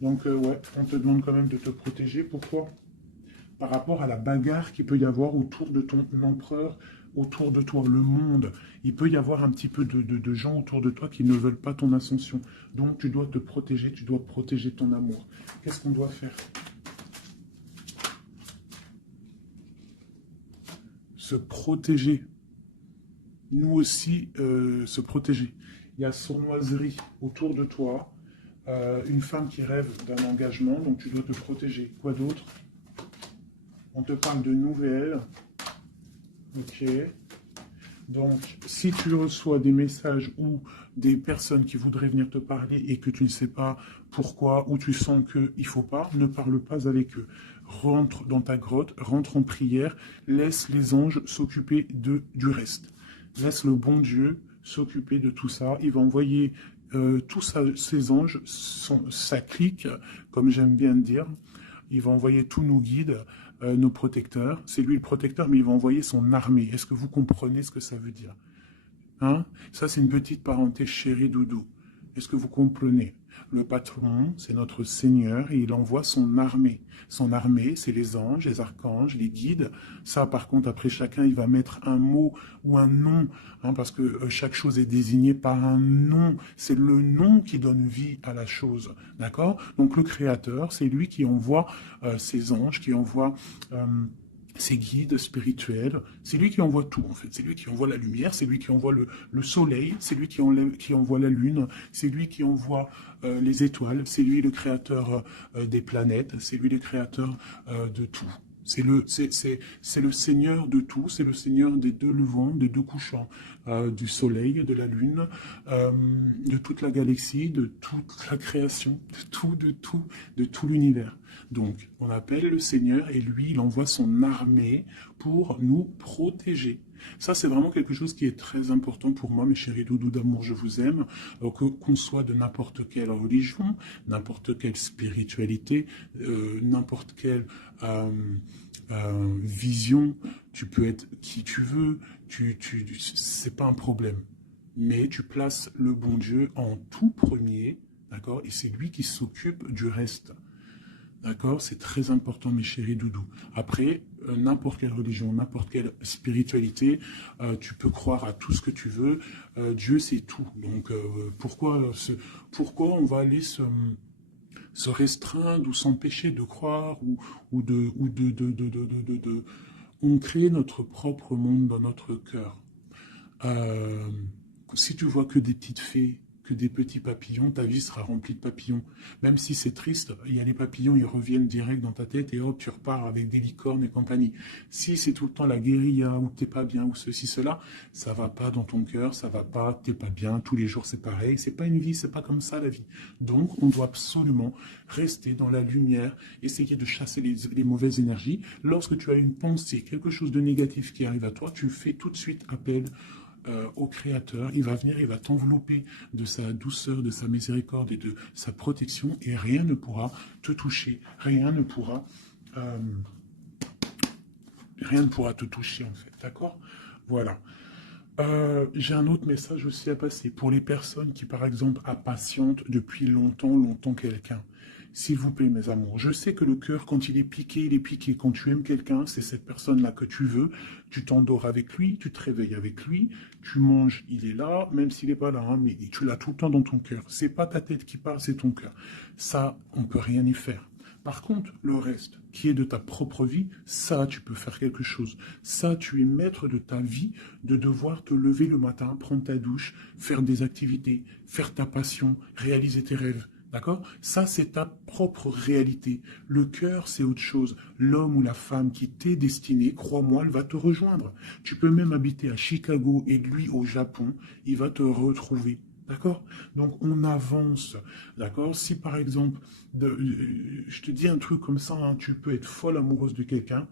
Donc ouais, on te demande quand même de te protéger. Pourquoi? Par rapport à la bagarre qu'il peut y avoir autour de ton empereur, autour de toi, le monde. Il peut y avoir un petit peu de gens autour de toi qui ne veulent pas ton ascension. Donc tu dois te protéger, tu dois protéger ton amour. Qu'est-ce qu'on doit faire? Se protéger. Nous aussi, se protéger. Il y a sournoiserie autour de toi, une femme qui rêve d'un engagement, donc tu dois te protéger. Quoi d'autre? On te parle de nouvelles. Ok. Donc, si tu reçois des messages ou des personnes qui voudraient venir te parler et que tu ne sais pas pourquoi, ou tu sens qu'il ne faut pas, ne parle pas avec eux. Rentre dans ta grotte, rentre en prière, laisse les anges s'occuper du reste. Laisse le bon Dieu s'occuper de tout ça. Il va envoyer tous ses anges, sa clique, comme j'aime bien dire. Il va envoyer tous nos guides, nos protecteurs. C'est lui le protecteur, mais il va envoyer son armée. Est-ce que vous comprenez ce que ça veut dire? Hein? Ça, c'est une petite parenthèse chérie doudou. Est-ce que vous comprenez? Le patron, c'est notre Seigneur, et il envoie son armée. Son armée, c'est les anges, les archanges, les guides. Ça, par contre, après, chacun, il va mettre un mot ou un nom, hein, parce que chaque chose est désignée par un nom. C'est le nom qui donne vie à la chose, d'accord? Donc, le Créateur, c'est lui qui envoie ses anges, qui envoie... ses guides spirituels, c'est lui qui envoie tout en fait, c'est lui qui envoie la lumière, c'est lui qui envoie le soleil, c'est lui qui envoie la lune, c'est lui qui envoie les étoiles, c'est lui le créateur des planètes, c'est lui le créateur de tout. C'est le Seigneur de tout, c'est le Seigneur des deux levants, des deux couchants, du soleil, de la lune, de toute la galaxie, de toute la création, de tout l'univers. Donc, on appelle le Seigneur et lui, il envoie son armée pour nous protéger. Ça, c'est vraiment quelque chose qui est très important pour moi, mes chéris doudous d'amour, je vous aime, qu'on soit de n'importe quelle religion, n'importe quelle spiritualité, n'importe quelle vision, tu peux être qui tu veux, c'est pas un problème. Mais tu places le bon Dieu en tout premier, d'accord, et c'est lui qui s'occupe du reste. D'accord? C'est très important, mes chéris doudous. Après, n'importe quelle religion, n'importe quelle spiritualité, tu peux croire à tout ce que tu veux. Dieu, c'est tout. Donc, pourquoi on va aller se restreindre ou s'empêcher de croire on crée notre propre monde dans notre cœur. Si tu vois que des petites fées, que des petits papillons, ta vie sera remplie de papillons. Même si c'est triste, il y a les papillons, ils reviennent direct dans ta tête et hop, tu repars avec des licornes et compagnie. Si c'est tout le temps la guérilla, ou t'es pas bien, ou ceci, cela, ça va pas dans ton cœur, ça va pas, t'es pas bien, tous les jours c'est pareil, c'est pas une vie, c'est pas comme ça la vie. Donc, on doit absolument rester dans la lumière, essayer de chasser les mauvaises énergies. Lorsque tu as une pensée, quelque chose de négatif qui arrive à toi, tu fais tout de suite appel au Créateur, il va venir, il va t'envelopper de sa douceur, de sa miséricorde et de sa protection, et rien ne pourra te toucher, rien ne pourra te toucher en fait, d'accord? Voilà. J'ai un autre message aussi à passer pour les personnes qui, par exemple, impatientent depuis longtemps quelqu'un. S'il vous plaît, mes amours, je sais que le cœur, quand il est piqué, il est piqué. Quand tu aimes quelqu'un, c'est cette personne-là que tu veux. Tu t'endors avec lui, tu te réveilles avec lui, tu manges, il est là, même s'il n'est pas là, hein, mais tu l'as tout le temps dans ton cœur. C'est pas ta tête qui parle, c'est ton cœur. Ça, on peut rien y faire. Par contre, le reste, qui est de ta propre vie, ça, tu peux faire quelque chose. Ça, tu es maître de ta vie, de devoir te lever le matin, prendre ta douche, faire des activités, faire ta passion, réaliser tes rêves. D'accord? Ça, c'est ta propre réalité. Le cœur, c'est autre chose. L'homme ou la femme qui t'est destiné, crois-moi, elle va te rejoindre. Tu peux même habiter à Chicago et lui au Japon, il va te retrouver. D'accord? Donc, on avance. D'accord? Si, par exemple, je te dis un truc comme ça, hein, tu peux être folle amoureuse de quelqu'un,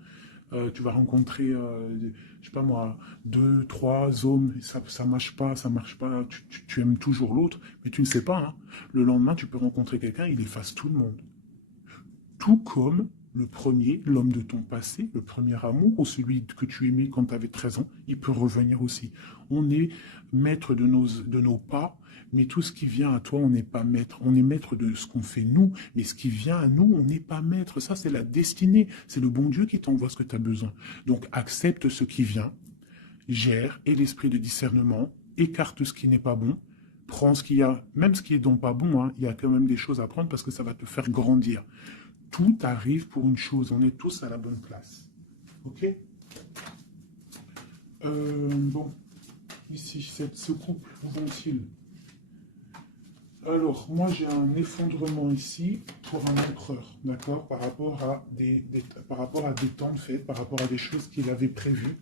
tu vas rencontrer, je sais pas moi, 2, 3 hommes, ça marche pas, tu aimes toujours l'autre, mais tu ne sais pas, hein. Le lendemain, tu peux rencontrer quelqu'un, il efface tout le monde. Tout comme le premier, l'homme de ton passé, le premier amour, ou celui que tu aimais quand tu avais 13 ans, il peut revenir aussi. On est maître de nos pas, mais tout ce qui vient à toi, on n'est pas maître. On est maître de ce qu'on fait nous, mais ce qui vient à nous, on n'est pas maître. Ça, c'est la destinée. C'est le bon Dieu qui t'envoie ce que tu as besoin. Donc, accepte ce qui vient, gère, et l'esprit de discernement, écarte ce qui n'est pas bon, prends ce qu'il y a, même ce qui est donc pas bon, hein, il y a quand même des choses à prendre parce que ça va te faire grandir. Tout arrive pour une chose, on est tous à la bonne place. Ok? Bon, ici, ce couple, où vont-ils? Alors, moi j'ai un effondrement ici pour un empereur, d'accord, par rapport à des temps de fête, par rapport à des choses qu'il avait prévues.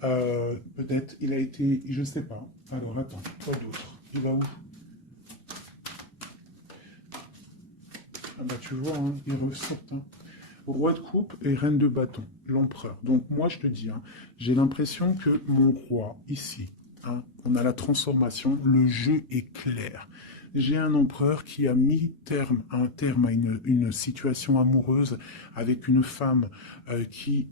Peut-être il a été, je ne sais pas. Alors attends, quoi d'autre? Il va où? Ah bah tu vois, hein, il ressort. Hein. Roi de coupe et reine de bâton, l'empereur. Donc moi je te dis, hein, j'ai l'impression que mon roi, ici, hein, on a la transformation, le jeu est clair. J'ai un empereur qui a mis un terme à une situation amoureuse avec une femme qui...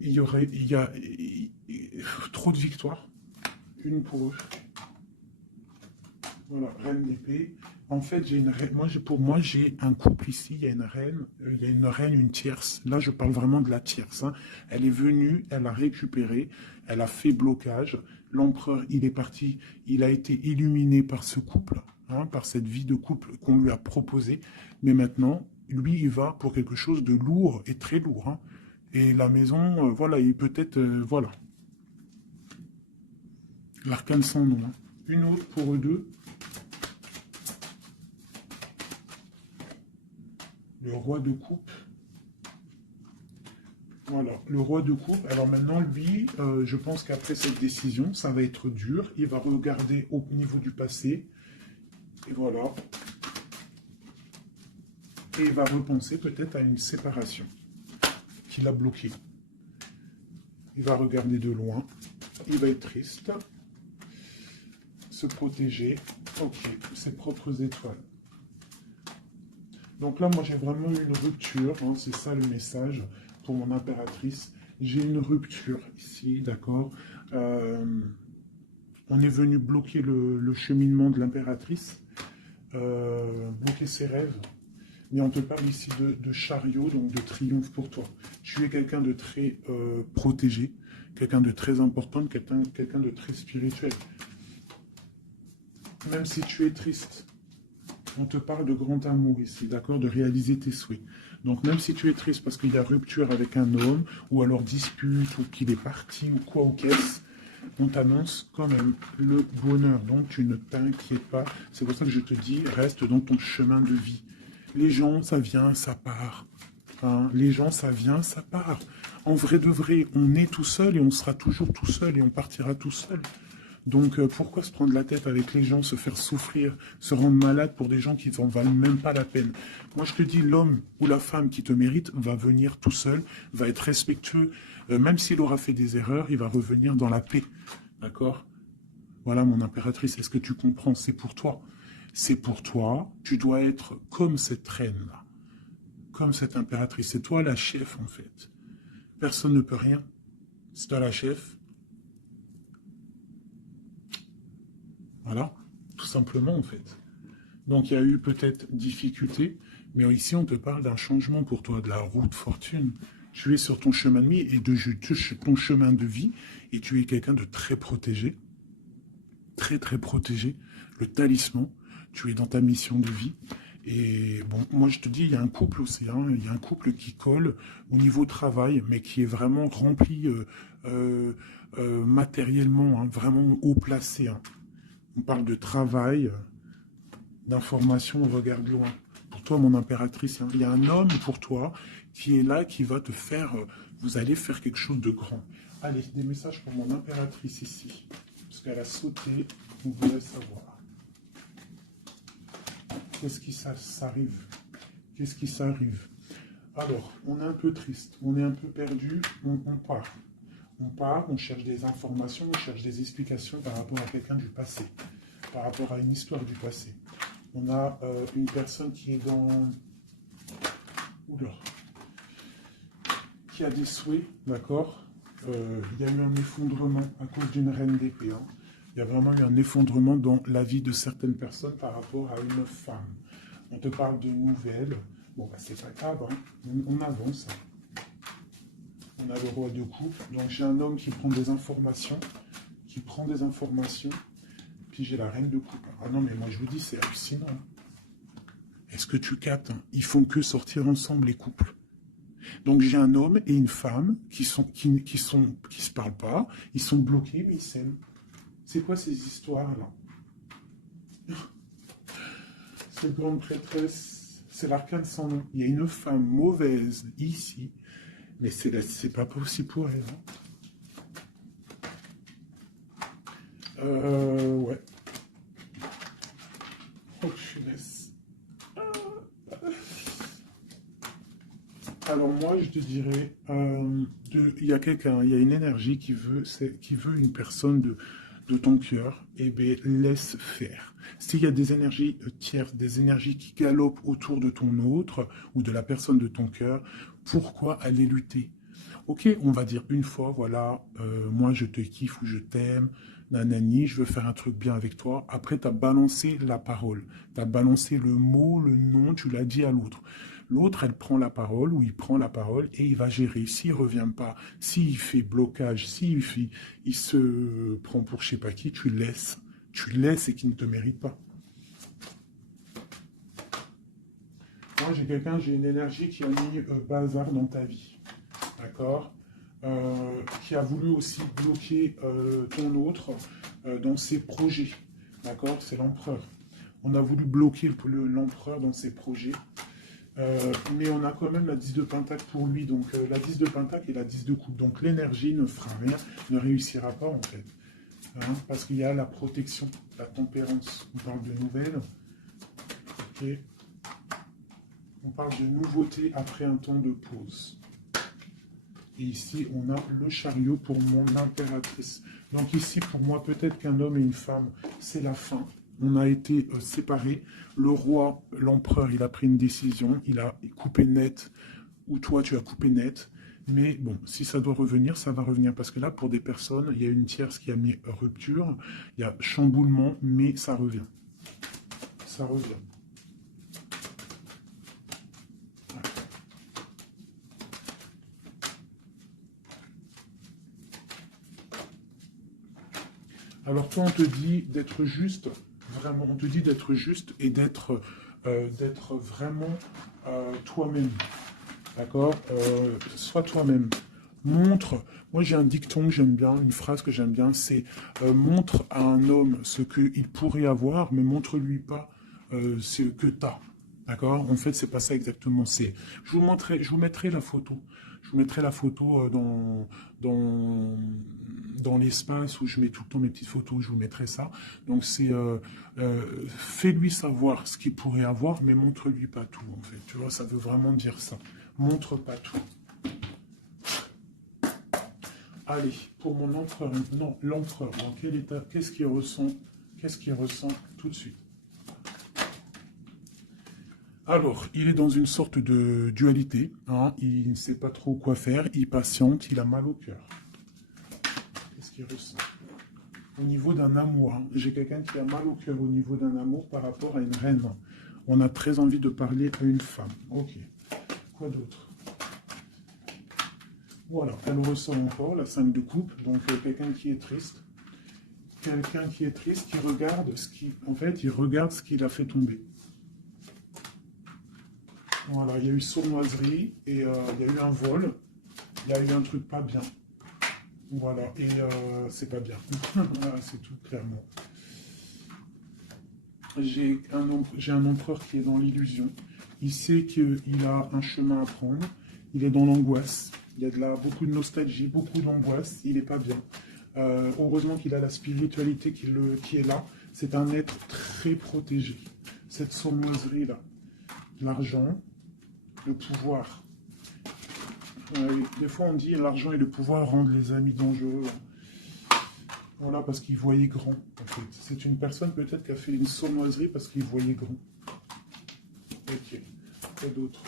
il y a trop de victoires, une pour eux. Voilà, reine d'épée. En fait, j'ai une reine. Pour moi, j'ai un couple ici. Il y a une reine, une tierce. Là, je parle vraiment de la tierce. Hein. Elle est venue, elle a récupéré, elle a fait blocage. L'empereur, il est parti. Il a été illuminé par ce couple, hein, par cette vie de couple qu'on lui a proposée. Mais maintenant, lui, il va pour quelque chose de lourd et très lourd. Hein. Et la maison, voilà, il peut-être, voilà. L'arcane sans nom. Hein. Une autre pour eux deux. Le roi de coupe Voilà, le roi de coupe. Alors maintenant, lui, je pense qu'après cette décision, ça va être dur. Il va regarder au niveau du passé. Et voilà. Et il va repenser peut-être à une séparation qui l'a bloqué. Il va regarder de loin. Il va être triste. Se protéger. Ok, ses propres étoiles. Donc là, moi, j'ai vraiment eu une rupture. Hein, c'est ça le message pour mon impératrice. J'ai une rupture ici, d'accord. On est venu bloquer le cheminement de l'impératrice, bloquer ses rêves. Mais on te parle ici de chariot, donc de triomphe pour toi. Tu es quelqu'un de très protégé, quelqu'un de très important, quelqu'un de très spirituel. Même si tu es triste, on te parle de grand amour ici, d'accord, de réaliser tes souhaits. Donc même si tu es triste parce qu'il y a rupture avec un homme, ou alors dispute, ou qu'il est parti, ou quoi ou qu'est-ce, on t'annonce quand même le bonheur. Donc tu ne t'inquiètes pas. C'est pour ça que je te dis, reste dans ton chemin de vie. Les gens, ça vient, ça part. Hein, les gens, ça vient, ça part. En vrai de vrai, on est tout seul et on sera toujours tout seul et on partira tout seul. Donc pourquoi se prendre la tête avec les gens, se faire souffrir, se rendre malade pour des gens qui n'en valent même pas la peine? Moi je te dis, l'homme ou la femme qui te mérite va venir tout seul, va être respectueux, même s'il aura fait des erreurs, il va revenir dans la paix. D'accord? Voilà mon impératrice, est-ce que tu comprends? C'est pour toi. C'est pour toi, tu dois être comme cette reine-là, comme cette impératrice. C'est toi la chef en fait. Personne ne peut rien. C'est toi la chef. Voilà, tout simplement en fait. Donc il y a eu peut-être difficulté, mais ici on te parle d'un changement pour toi, de la roue de fortune. Tu es sur ton chemin de vie et ton chemin de vie, et tu es quelqu'un de très protégé, très très protégé. Le talisman, tu es dans ta mission de vie. Et bon, moi je te dis, il y a un couple aussi, hein, il y a un couple qui colle au niveau travail, mais qui est vraiment rempli matériellement, hein, vraiment haut placé. Hein. On parle de travail, d'information, on regarde loin. Pour toi, mon impératrice, hein, il y a un homme pour toi qui est là, qui va te faire, vous allez faire quelque chose de grand. Allez, des messages pour mon impératrice ici, parce qu'elle a sauté, on voulait savoir. Qu'est-ce qui s'arrive? Qu'est-ce qui s'arrive? Alors, on est un peu triste, on est un peu perdu, on part. On part, on cherche des informations, on cherche des explications par rapport à quelqu'un du passé, par rapport à une histoire du passé. On a une personne qui est dans... Oula. Qui a des souhaits, d'accord. Il y a eu un effondrement à cause d'une reine d'épée. Hein. Il y a vraiment eu un effondrement dans la vie de certaines personnes par rapport à une femme. On te parle de nouvelles. Bon, bah, c'est pas grave, hein. On avance. On a le roi de coupe. Donc j'ai un homme qui prend des informations. Puis j'ai la reine de coupe. Ah non, mais moi je vous dis, c'est hallucinant. Est-ce que tu captes? Ils font que sortir ensemble, les couples. Donc j'ai un homme et une femme qui se parlent pas, ils sont bloqués, mais ils s'aiment. C'est quoi ces histoires-là? Cette grande prêtresse, c'est l'arcane sans nom. Il y a une femme mauvaise ici, mais c'est pas possible pour elle. Hein. Ouais. Oh, punaise. Alors moi, je te dirais, il y a quelqu'un, il y a une énergie qui veut une personne de ton cœur, et bien laisse faire. S'il y a des énergies tierces, des énergies qui galopent autour de ton autre ou de la personne de ton cœur, pourquoi aller lutter? Ok, on va dire une fois, voilà, moi je te kiffe ou je t'aime, nanani, je veux faire un truc bien avec toi. Après, tu as balancé la parole, tu as balancé le mot, le nom, tu l'as dit à l'autre. L'autre, elle prend la parole ou il prend la parole et il va gérer. S'il ne revient pas, s'il fait blocage, il se prend pour je sais pas qui, tu laisses. Tu laisses et qu'il ne te mérite pas. Moi, j'ai une énergie qui a mis bazar dans ta vie. D'accord, qui a voulu aussi bloquer ton autre dans ses projets. D'accord, c'est l'empereur. On a voulu bloquer l'empereur dans ses projets. Mais on a quand même la 10 de pentacle pour lui. Donc la 10 de pentacle et la 10 de coupe. Donc l'énergie ne fera rien, ne réussira pas en fait. Hein, parce qu'il y a la protection, la tempérance. On parle de nouvelles. Ok. On parle de nouveauté après un temps de pause. Et ici, on a le chariot pour mon impératrice. Donc ici, pour moi, peut-être qu'un homme et une femme, c'est la fin. On a été séparés. Le roi, l'empereur, il a pris une décision. Il a coupé net, ou toi, tu as coupé net. Mais bon, si ça doit revenir, ça va revenir. Parce que là, pour des personnes, il y a une tierce qui a mis rupture. Il y a chamboulement, mais ça revient. Ça revient. Alors toi, on te dit d'être juste, vraiment, on te dit d'être juste et d'être vraiment toi-même. D'accord. Sois toi-même. Montre, moi j'ai un dicton que j'aime bien, une phrase que j'aime bien, c'est montre à un homme ce qu'il pourrait avoir, mais montre-lui pas ce que tu as. D'accord. En fait, c'est pas ça exactement. Je vous mettrai la photo. Je vous mettrai la photo dans l'espace où je mets tout le temps mes petites photos. Je vous mettrai ça. Donc c'est fais-lui savoir ce qu'il pourrait avoir, mais montre-lui pas tout. En fait, tu vois, ça veut vraiment dire ça. Montre pas tout. Allez, pour mon empereur, non, l'empereur, dans quel état, qu'est-ce qu'il ressent tout de suite? Alors, il est dans une sorte de dualité, hein, il ne sait pas trop quoi faire, il patiente, il a mal au cœur. Qu'est-ce qu'il ressent? Au niveau d'un amour, hein, j'ai quelqu'un qui a mal au cœur au niveau d'un amour par rapport à une reine. On a très envie de parler à une femme. Ok, quoi d'autre? Voilà, elle ressent encore la 5 de coupe, donc quelqu'un qui est triste. Quelqu'un qui est triste, qui regarde ce qui... En fait, il regarde ce qu'il a fait tomber. Voilà, il y a eu sournoiserie, et il y a eu un vol, il y a eu un truc pas bien. Voilà, et c'est pas bien. Voilà, c'est tout, clairement. J'ai un empereur qui est dans l'illusion. Il sait qu'il a un chemin à prendre. Il est dans l'angoisse. Il y a beaucoup de nostalgie, beaucoup d'angoisse. Il n'est pas bien. Heureusement qu'il a la spiritualité qui est là. C'est un être très protégé. Cette sournoiserie-là. L'argent, le pouvoir. Des fois, on dit l'argent et le pouvoir rendent les amis dangereux. Voilà, parce qu'il voyait grand, en fait. C'est une personne peut-être qui a fait une sournoiserie parce qu'il voyait grand. Ok. Quoi d'autre?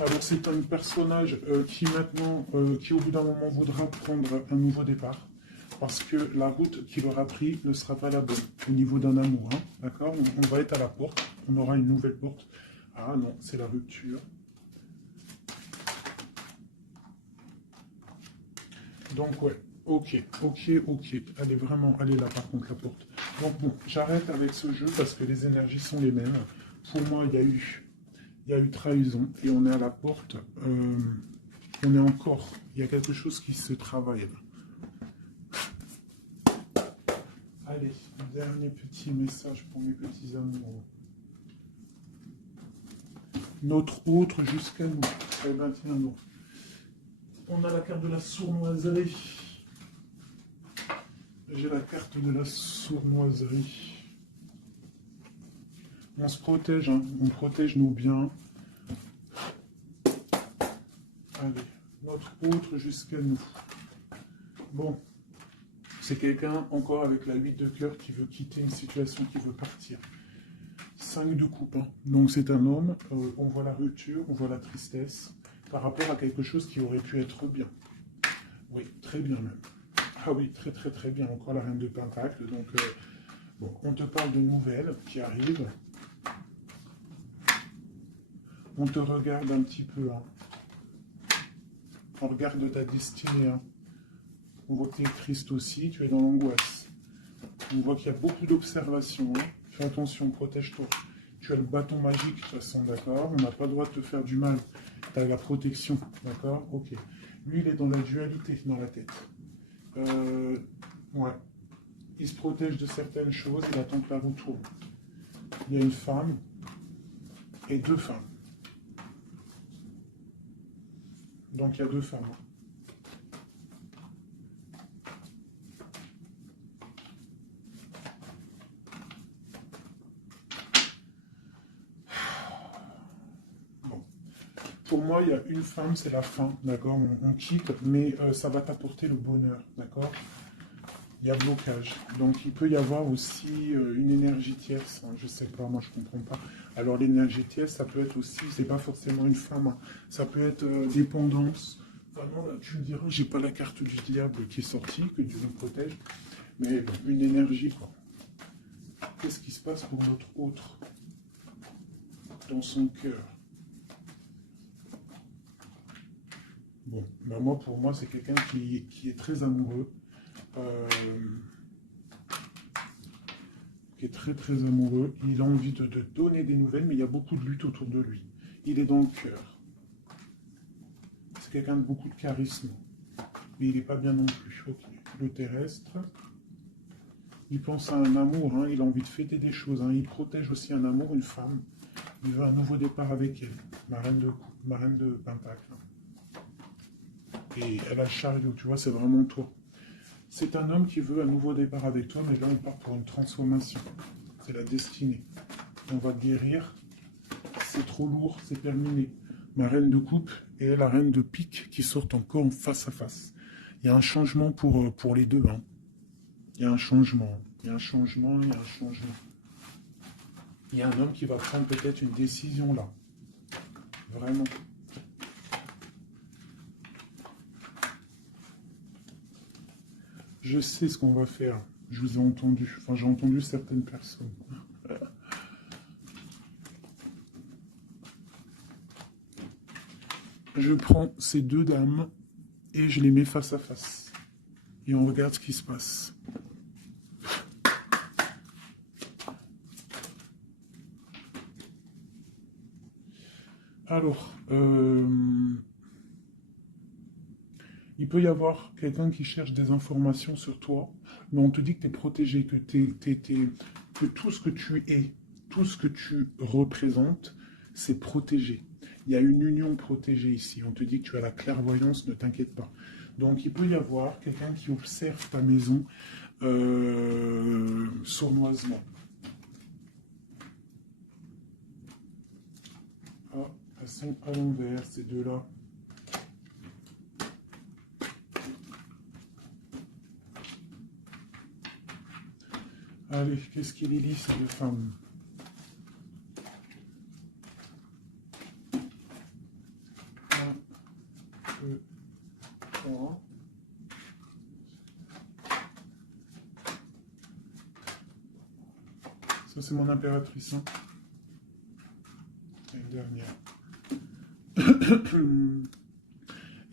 Alors c'est un personnage qui maintenant, qui au bout d'un moment voudra prendre un nouveau départ. Parce que la route qu'il aura prise ne sera pas la bonne au niveau d'un amour. Hein, d'accord, on va être à la porte, on aura une nouvelle porte. Ah non, c'est la rupture. Donc ouais, ok. Elle est là par contre la porte. Donc bon, j'arrête avec ce jeu parce que les énergies sont les mêmes. Pour moi, il y a eu trahison et on est à la porte. On est encore, il y a quelque chose qui se travaille là. Allez, dernier petit message pour mes petits amoureux. Notre autre jusqu'à nous. Eh bien, tiens, non. On a la carte de la sournoiserie. J'ai la carte de la sournoiserie. On se protège, hein. On protège nos biens. Allez, notre autre jusqu'à nous. Bon, c'est quelqu'un encore avec la 8 de cœur qui veut quitter une situation, qui veut partir. 5 de coupe, hein. Donc c'est un homme, on voit la rupture, on voit la tristesse, par rapport à quelque chose qui aurait pu être bien. Oui, très bien même. Ah oui, très bien, encore la reine de pentacle. Donc, bon, on te parle de nouvelles qui arrivent. On te regarde un petit peu, hein. On regarde ta destinée, hein. On voit que tu es triste aussi, tu es dans l'angoisse. On voit qu'il y a beaucoup d'observations, hein. Fais attention, protège-toi. Tu as le bâton magique, de toute façon, d'accord? On n'a pas le droit de te faire du mal. Tu as la protection, d'accord? Ok. Lui, il est dans la dualité, dans la tête. Ouais. Il se protège de certaines choses, il attend que la roue tourne. Il y a une femme et deux femmes. Donc il y a deux femmes. Bon. Pour moi, il y a une femme, c'est la fin, d'accord, on quitte, mais ça va t'apporter le bonheur, d'accord. Il y a blocage. Donc il peut y avoir aussi une énergie tierce, hein, je sais pas, moi je comprends pas. Alors l'énergie tierce, ça peut être aussi, c'est pas forcément une femme, hein, ça peut être dépendance. Vraiment, là, tu me diras, j'ai pas la carte du diable qui est sortie, que Dieu nous protège, mais bon, une énergie, quoi. Qu'est-ce qui se passe pour notre autre dans son cœur? Bon, ben moi, pour moi, c'est quelqu'un qui est très amoureux, euh, qui est très très amoureux. Il a envie de donner des nouvelles, mais il y a beaucoup de lutte autour de lui. Il est dans le cœur. C'est quelqu'un de beaucoup de charisme, mais il n'est pas bien non plus. Ok. Le terrestre, il pense à un amour, hein, il a envie de fêter des choses. Hein, il protège aussi un amour, une femme. Il veut un nouveau départ avec elle, ma reine de Pentacle. Et elle a le chariot, tu vois, c'est vraiment toi. C'est un homme qui veut un nouveau départ avec toi, mais là on part pour une transformation. C'est la destinée. On va guérir. C'est trop lourd, c'est terminé. Ma reine de coupe et la reine de pique qui sortent encore en face à face. Il y a un changement pour les deux. Hein. Il y a un changement. Il y a un changement, il y a un changement. Il y a un homme qui va prendre peut-être une décision là. Vraiment. Je sais ce qu'on va faire. Je vous ai entendu. Enfin, j'ai entendu certaines personnes. Je prends ces deux dames et je les mets face à face. Et on regarde ce qui se passe. Alors, il peut y avoir quelqu'un qui cherche des informations sur toi, mais on te dit que tu es protégé, que tout ce que tu es, tout ce que tu représentes, c'est protégé. Il y a une union protégée ici. On te dit que tu as la clairvoyance, ne t'inquiète pas. Donc il peut y avoir quelqu'un qui observe ta maison sournoisement. Ah, elles sont à l'envers, ces deux-là. Allez, qu'est-ce qu'il est lisse, ces deux femmes? Un, deux, trois. Ça, c'est mon impératrice. Hein. Et une dernière.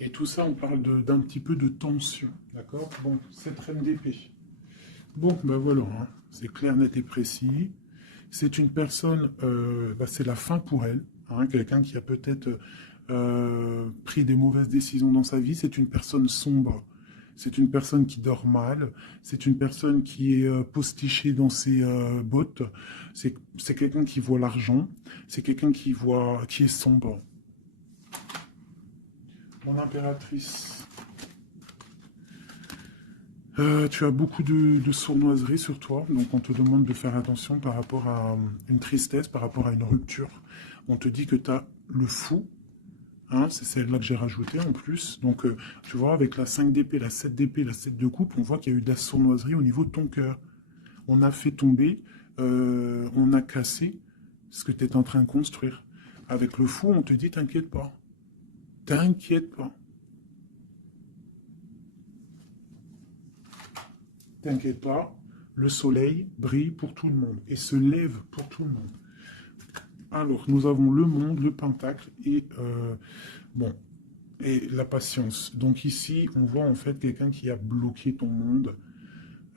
Et tout ça, on parle d'un petit peu de tension. D'accord. Bon, cette reine d'épée. Bon, ben voilà, hein. C'est clair, net et précis. C'est une personne, c'est la fin pour elle. Hein, quelqu'un qui a peut-être pris des mauvaises décisions dans sa vie. C'est une personne sombre. C'est une personne qui dort mal. C'est une personne qui est postichée dans ses bottes. C'est quelqu'un qui voit l'argent. C'est quelqu'un qui est sombre. Mon impératrice. Tu as beaucoup de sournoiserie sur toi, donc on te demande de faire attention par rapport à une tristesse, par rapport à une rupture. On te dit que tu as le fou, hein, c'est celle-là que j'ai rajoutée en plus. Donc tu vois, avec la 5 d'épée, la 7 d'épée, la 7 de coupe, on voit qu'il y a eu de la sournoiserie au niveau de ton cœur. On a fait tomber, on a cassé ce que tu es en train de construire. Avec le fou, on te dit t'inquiète pas. T'inquiète pas. T'inquiète pas, le soleil brille pour tout le monde et se lève pour tout le monde. Alors, nous avons le monde, le pentacle et, bon, et la patience. Donc ici, on voit en fait quelqu'un qui a bloqué ton monde.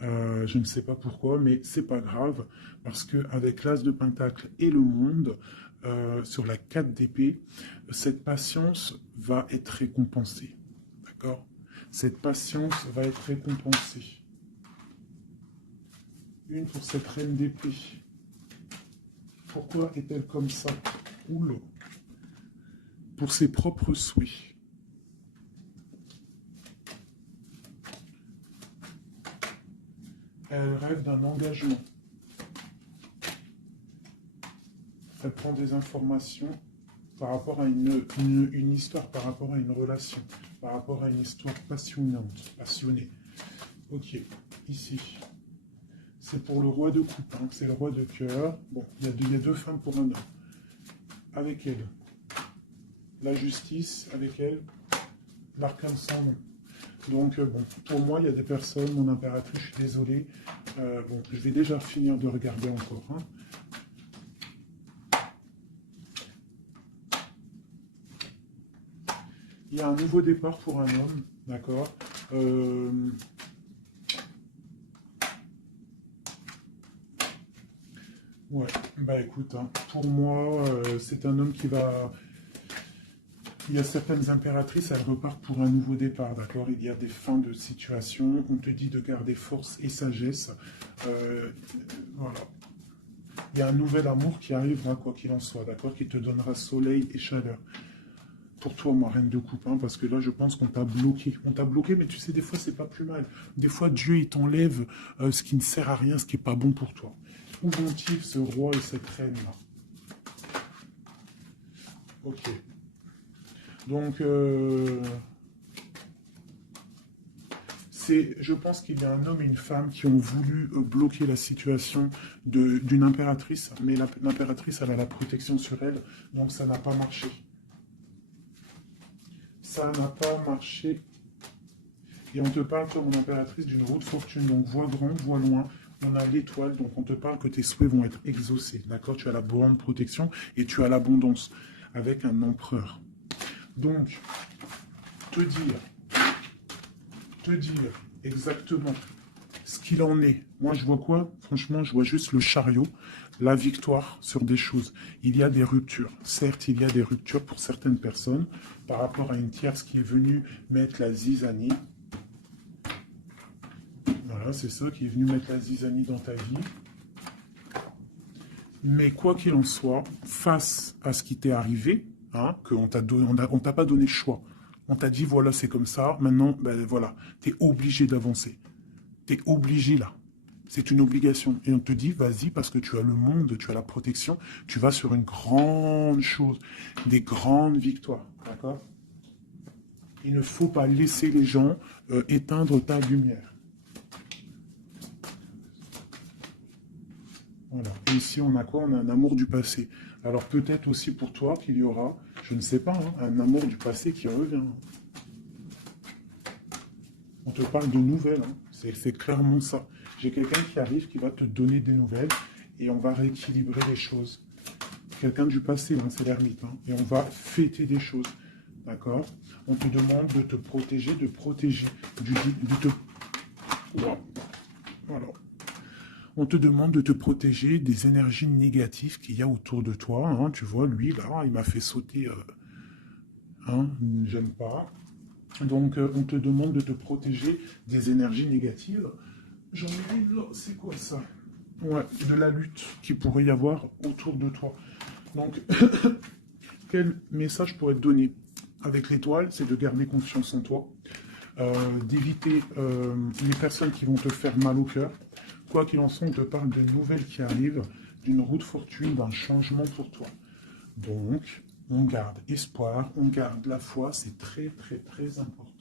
Je ne sais pas pourquoi, mais c'est pas grave, parce qu'avec l'as de pentacle et le monde, sur la 4 d'épée, cette patience va être récompensée. D'accord? Cette patience va être récompensée. Une pour cette reine d'épée. Pourquoi est-elle comme ça? Oula. Pour ses propres souhaits. Elle rêve d'un engagement. Elle prend des informations par rapport à une histoire, par rapport à une relation, par rapport à une histoire passionnée. Ok, ici. C'est pour le roi de coupe, hein, c'est le roi de cœur. Bon, il y a deux femmes pour un homme. Avec elle, la justice, avec elle, l'arcane sans nom. Donc, bon, pour moi, il y a des personnes, mon impératrice, je suis désolé. Bon, je vais déjà finir de regarder encore. Hein. Il y a un nouveau départ pour un homme, d'accord. Ouais, bah écoute, hein, pour moi, c'est un homme qui va... Il y a certaines impératrices, elles repartent pour un nouveau départ, d'accord. Il y a des fins de situation, on te dit de garder force et sagesse. Voilà. Il y a un nouvel amour qui arrivera, quoi qu'il en soit, d'accord, qui te donnera soleil et chaleur. Pour toi, ma reine de coupe, hein, parce que là, je pense qu'on t'a bloqué. On t'a bloqué, mais tu sais, des fois, c'est pas plus mal. Des fois, Dieu, il t'enlève ce qui ne sert à rien, ce qui n'est pas bon pour toi. Où vont-ils, ce roi et cette reine-là? Ok. Donc, je pense qu'il y a un homme et une femme qui ont voulu bloquer la situation d'une impératrice, mais l'impératrice, elle a la protection sur elle, donc ça n'a pas marché. Ça n'a pas marché. Et on te parle comme une impératrice d'une roue de fortune, donc vois grand, vois loin. On a l'étoile, donc on te parle que tes souhaits vont être exaucés, d'accord? Tu as la bonne protection et tu as l'abondance avec un empereur. Donc, te dire exactement ce qu'il en est. Moi, je vois quoi? Franchement, je vois juste le chariot, la victoire sur des choses. Il y a des ruptures. Certes, il y a des ruptures pour certaines personnes par rapport à une tierce qui est venue mettre la zizanie. Voilà, c'est ça, qui est venu mettre la zizanie dans ta vie. Mais quoi qu'il en soit, face à ce qui t'est arrivé, hein, qu'on t'a pas donné le choix. On t'a dit, voilà, c'est comme ça. Maintenant, ben voilà, tu es obligé d'avancer. Tu es obligé là. C'est une obligation. Et on te dit, vas-y, parce que tu as le monde, tu as la protection, tu vas sur une grande chose, des grandes victoires. D'accord? Il ne faut pas laisser les gens éteindre ta lumière. Voilà. Et ici, on a quoi? On a un amour du passé. Alors peut-être aussi pour toi qu'il y aura, je ne sais pas, hein, un amour du passé qui revient. On te parle de nouvelles, hein. C'est clairement ça. J'ai quelqu'un qui arrive, qui va te donner des nouvelles, et on va rééquilibrer les choses. Quelqu'un du passé, hein, c'est l'ermite, hein, et on va fêter des choses. D'accord? On te demande de te protéger, Voilà. On te demande de te protéger des énergies négatives qu'il y a autour de toi. Hein. Tu vois, lui, là, il m'a fait sauter. Hein, j'aime pas. Donc, on te demande de te protéger des énergies négatives. J'en ai une là, c'est quoi ça? Ouais, de la lutte qu'il pourrait y avoir autour de toi. Donc, quel message pourrait te donner avec l'étoile? C'est de garder confiance en toi, d'éviter les personnes qui vont te faire mal au cœur. Quoi qu'il en soit, on te parle de nouvelles qui arrivent, d'une roue de fortune, d'un changement pour toi. Donc, on garde espoir, on garde la foi, c'est très, très, très important.